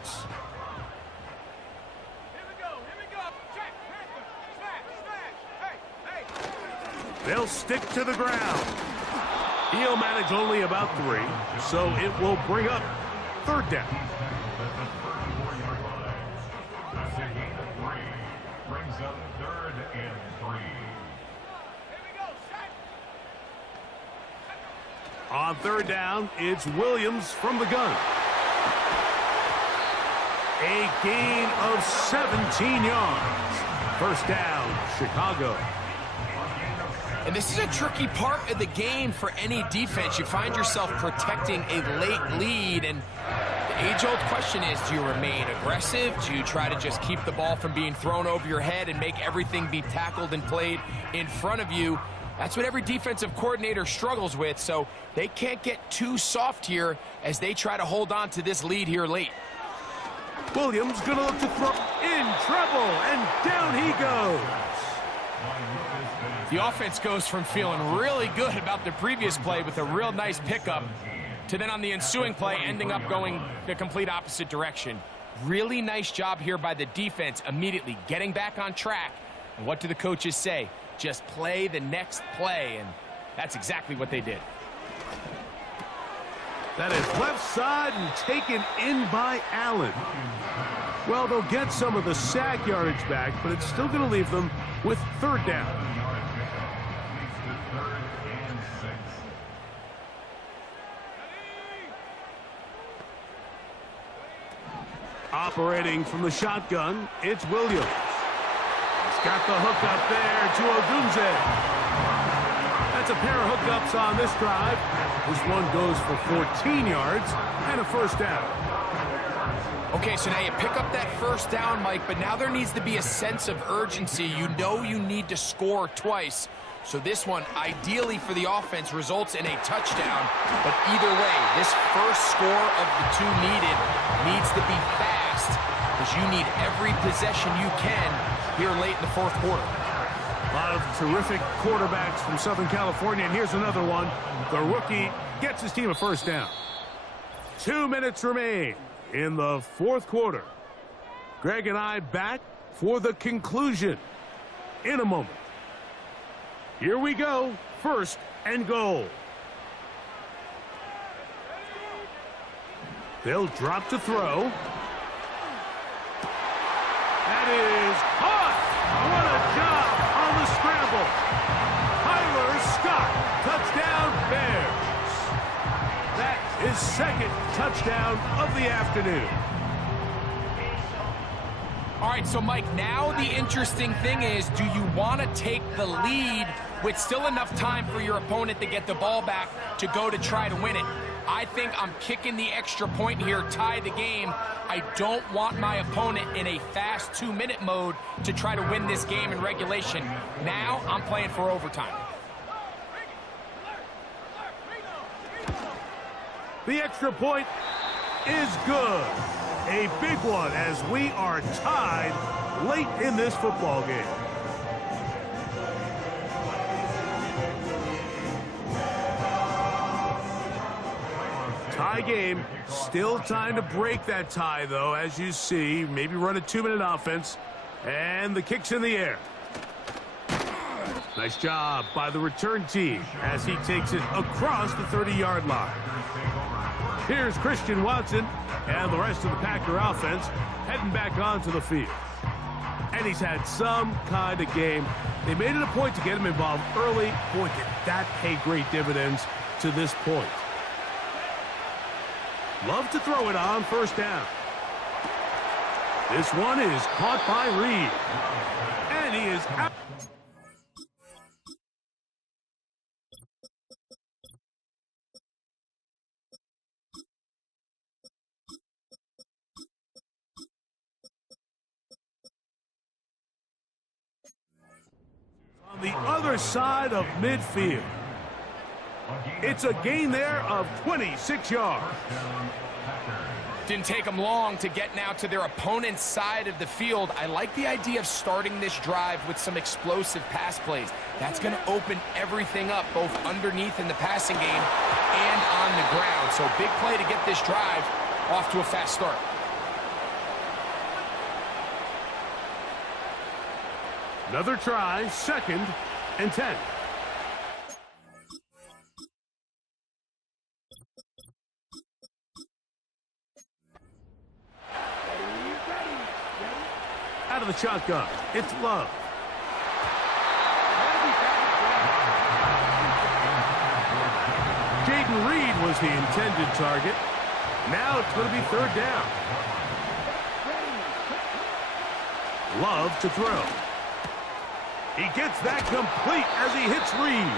They'll stick to the ground. He'll manage only about 3, so it will bring up 3rd down. That's a gain of 3. Brings up 3rd and 3. On 3rd down, it's Williams from the gun. A gain of 17 yards. 1st down, Chicago. And this is a tricky part of the game for any defense. You find yourself protecting a late lead, and the age-old question is, do you remain aggressive? Do you try to just keep the ball from being thrown over your head and make everything be tackled and played in front of you? That's what every defensive coordinator struggles with, so they can't get too soft here as they try to hold on to this lead here late. Williams gonna look to throw in trouble, and down he goes. The offense goes from feeling really good about the previous play with a real nice pickup to then on the ensuing play ending up going the complete opposite direction. Really nice job here by the defense immediately getting back on track. And what do the coaches say? Just play the next play, and that's exactly what they did. That is left side and taken in by Allen. Well, they'll get some of the sack yardage back, but it's still going to leave them with 3rd down. Operating from the shotgun, it's Williams. He's got the hook up there to Odunze. That's a pair of hookups on this drive. This one goes for 14 yards and a 1st down. Okay, so now you pick up that 1st down, Mike, but now there needs to be a sense of urgency. You know you need to score twice. So this one, ideally for the offense, results in a touchdown. But either way, this first score of the 2 needs to be fast, because you need every possession you can here late in the 4th quarter. A lot of terrific quarterbacks from Southern California, and here's another one. The rookie gets his team a 1st down. 2 minutes remain in the 4th quarter. Greg and I back for the conclusion in a moment. Here we go, 1st and goal. They'll drop to throw. That is caught! What a job on the scramble. Tyler Scott, touchdown Bears. That is 2nd touchdown of the afternoon. All right, so Mike, now the interesting thing is, do you want to take the lead with still enough time for your opponent to get the ball back to go to try to win it? I think I'm kicking the extra point here, tie the game. I don't want my opponent in a fast 2-minute mode to try to win this game in regulation. Now I'm playing for overtime. The extra point is good. A big one as we are tied late in this football game. Tie game. Still time to break that tie, though, as you see. Maybe run a 2-minute offense. And the kick's in the air. Nice job by the return team as he takes it across the 30-yard line. Here's Christian Watson and the rest of the Packer offense heading back onto the field. and he's had some kind of game. They made it a point to get him involved early. Boy, did that pay great dividends to this point. Love to throw it on first down. This one is caught by Reed. And he is out. On the other side of midfield. It's a gain there of 26 yards. Didn't take them long to get now to their opponent's side of the field. I like the idea of starting this drive with some explosive pass plays. That's going to open everything up, both underneath in the passing game and on the ground. So big play to get this drive off to a fast start. Another try, 2nd and 10. Out of the shotgun, it's Love. Jaden Reed was the intended target. Now it's going to be 3rd down. Love to throw. He gets that complete as he hits Reed.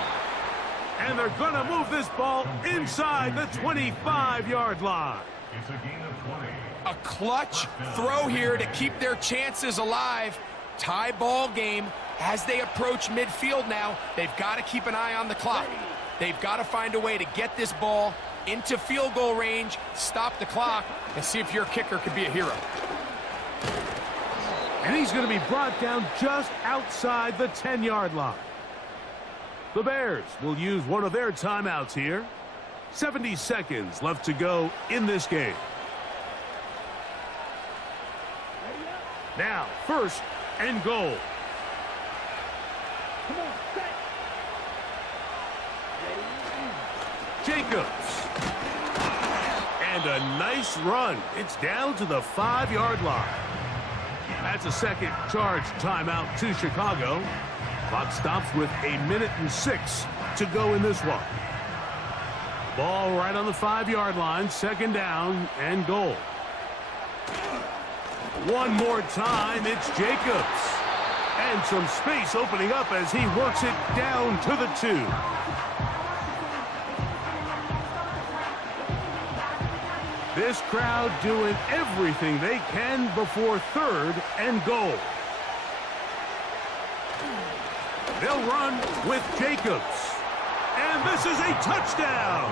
And they're going to move this ball inside the 25-yard line. It's a gain of 20. A clutch throw here to keep their chances alive. Tie ball game as they approach midfield now. They've got to keep an eye on the clock. They've got to find a way to get this ball into field goal range, stop the clock, and see if your kicker could be a hero. And he's going to be brought down just outside the 10-yard line. The Bears will use one of their timeouts here. 70 seconds left to go in this game. Now, 1st and goal. Jacobs. And a nice run. It's down to the 5-yard line. That's a second charge timeout to Chicago. Clock stops with 1:06 to go in this one. Ball right on the 5-yard line, 2nd down and goal. One more time, it's Jacobs. And some space opening up as he works it down to the 2. This crowd doing everything they can before 3rd and goal. They'll run with Jacobs. And this is a touchdown.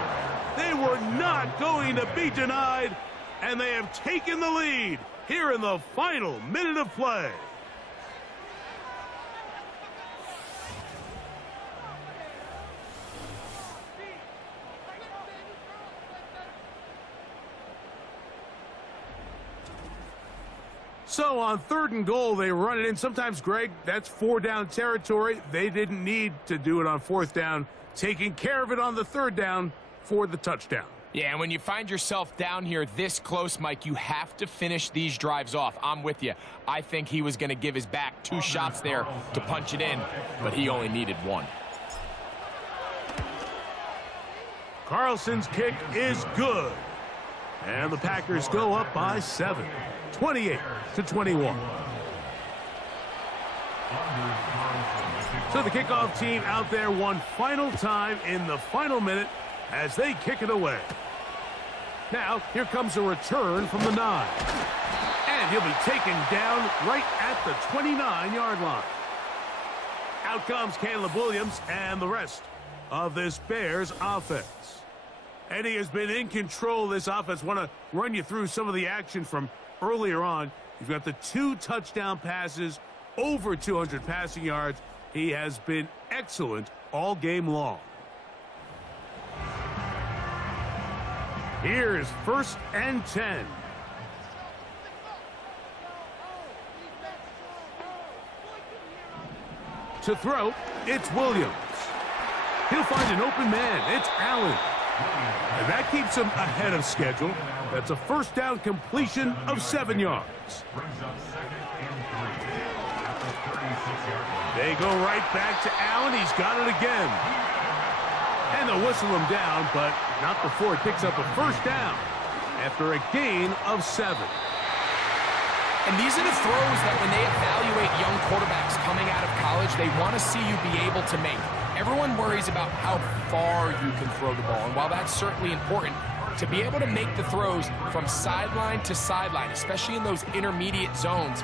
They were not going to be denied, and they have taken the lead here in the final minute of play. So on 3rd and goal, they run it in. Sometimes, Greg, that's 4-down territory. They didn't need to do it on 4th down, taking care of it on the 3rd down for the touchdown. Yeah, and when you find yourself down here this close, Mike, you have to finish these drives off. I'm with you. I think he was going to give his back 2 shots there to punch it in, but he only needed 1. Carlson's kick is good. And the Packers go up by 7, 28-21. So the kickoff team out there one final time in the final minute as they kick it away. Now, here comes a return from the 9. And he'll be taken down right at the 29-yard line. Out comes Caleb Williams and the rest of this Bears offense. And he has been in control of this offense. Want to run you through some of the action from earlier on. You've got the 2 touchdown passes, over 200 passing yards. He has been excellent all game long. Here's 1st and 10. To throw, it's Williams. He'll find an open man. It's Allen. And that keeps him ahead of schedule. That's a 1st down completion of 7 yards. Brings up 2nd and 3. 36-yard line. They go right back to Allen. He's got it again. And they'll whistle him down, but not before he picks up a first down after a gain of 7. And these are the throws that when they evaluate young quarterbacks coming out of college, they want to see you be able to make. Everyone worries about how far you can throw the ball. And while that's certainly important, to be able to make the throws from sideline to sideline, especially in those intermediate zones,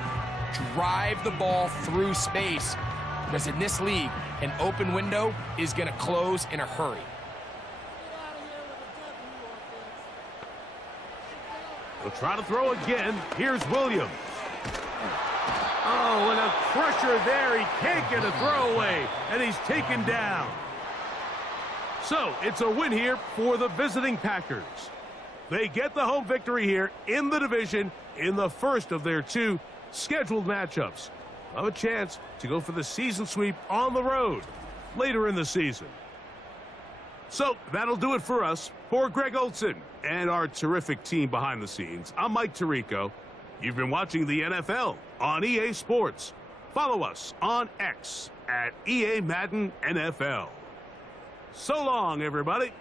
drive the ball through space, because in this league, an open window is going to close in a hurry. They'll try to throw again. Here's Williams. Oh, and a crusher there. He can't get a throwaway, and he's taken down. So it's a win here for the visiting Packers. They get the home victory here in the division in the first of their 2 scheduled matchups. Have a chance to go for the season sweep on the road later in the season. So that'll do it for us. For Greg Olson and our terrific team behind the scenes, I'm Mike Tirico. You've been watching the NFL on EA Sports. Follow us on X at EA Madden NFL. So long, everybody.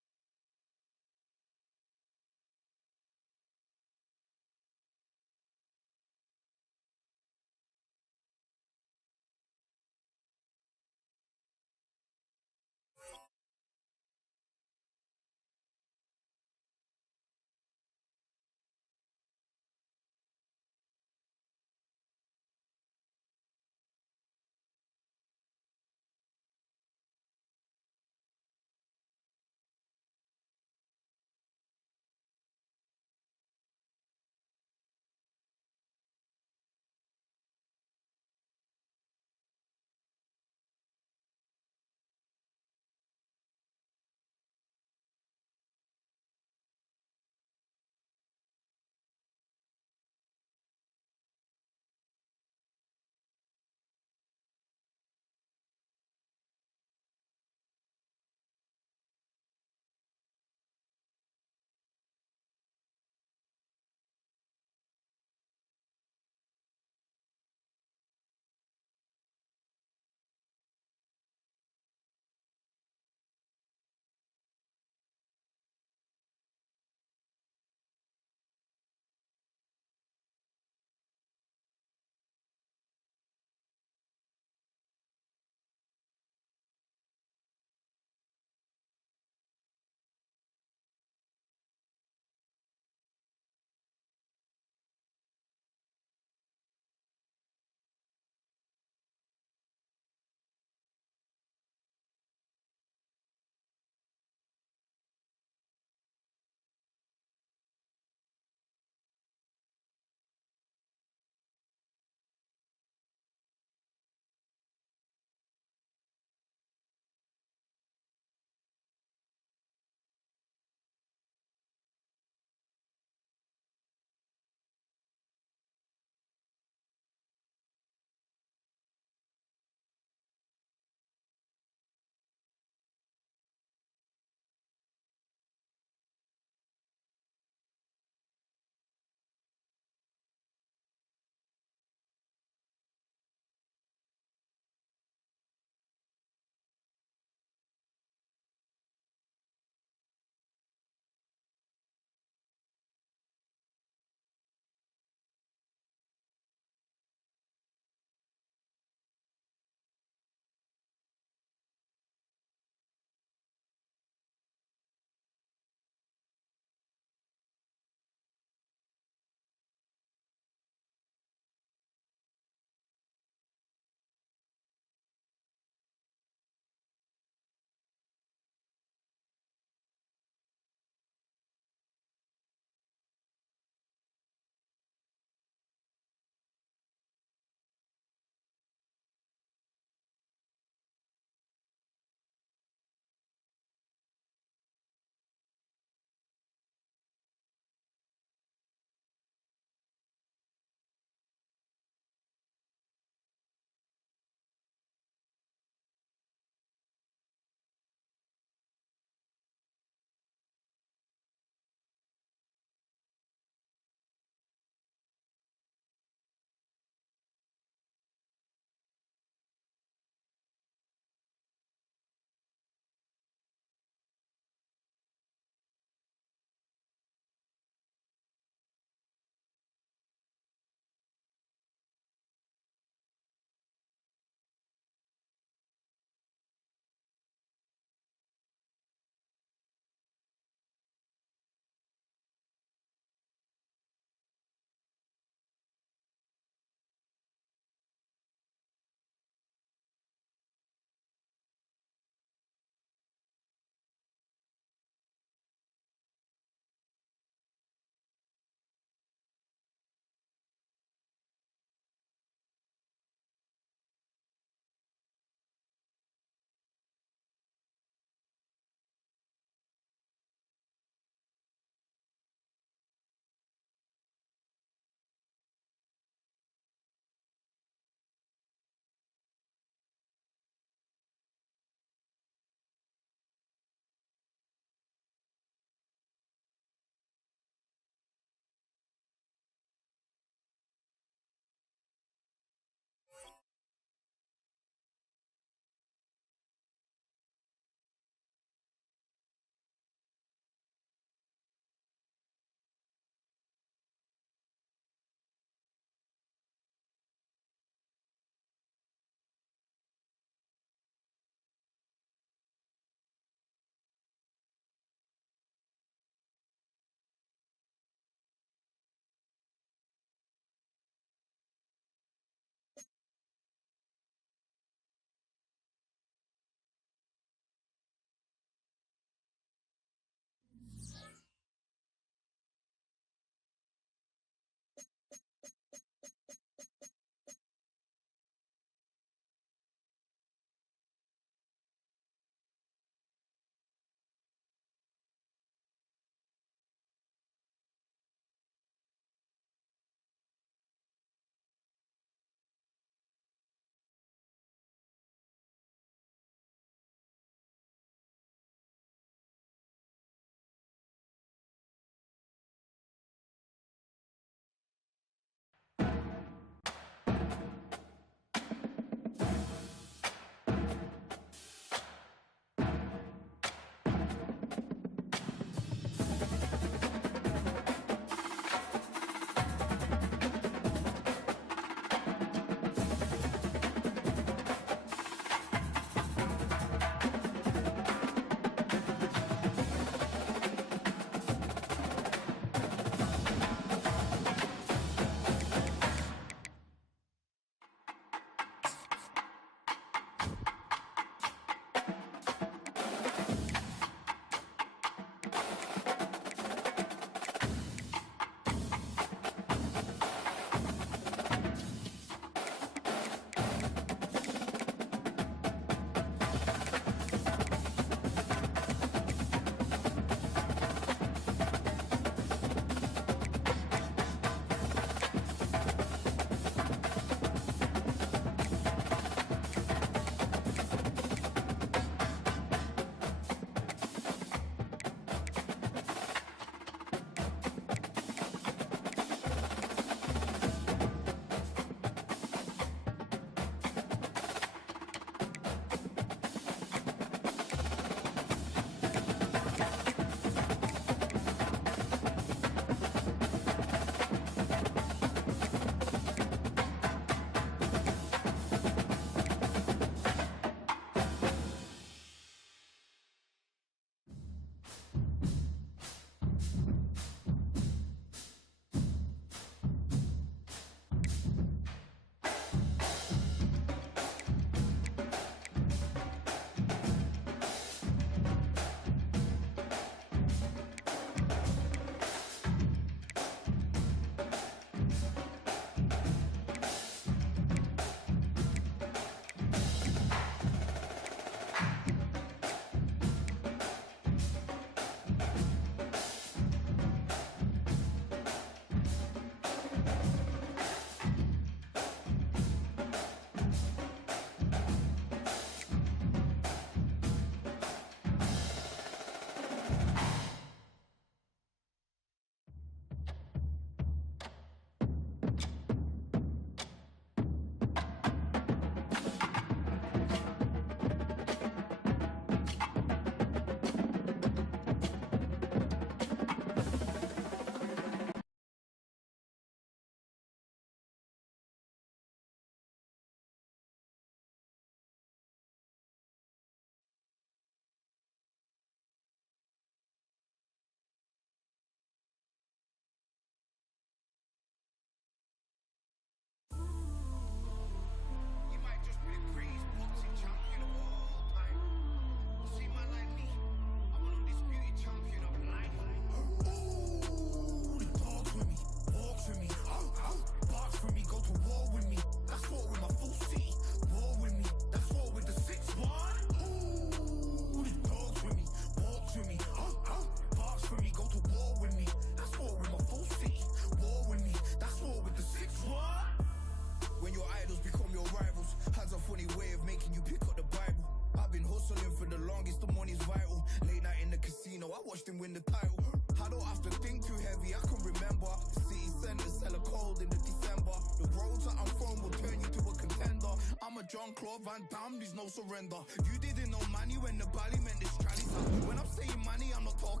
watched him win the title. I don't have to think too heavy, I can remember. The city centers hella cold in the December. The roads that I'm from will turn you to a contender. I'm a Jean-Claude Van Damme, there's no surrender. You didn't know money when the bally meant this trally. When I'm saying money, I'm not talking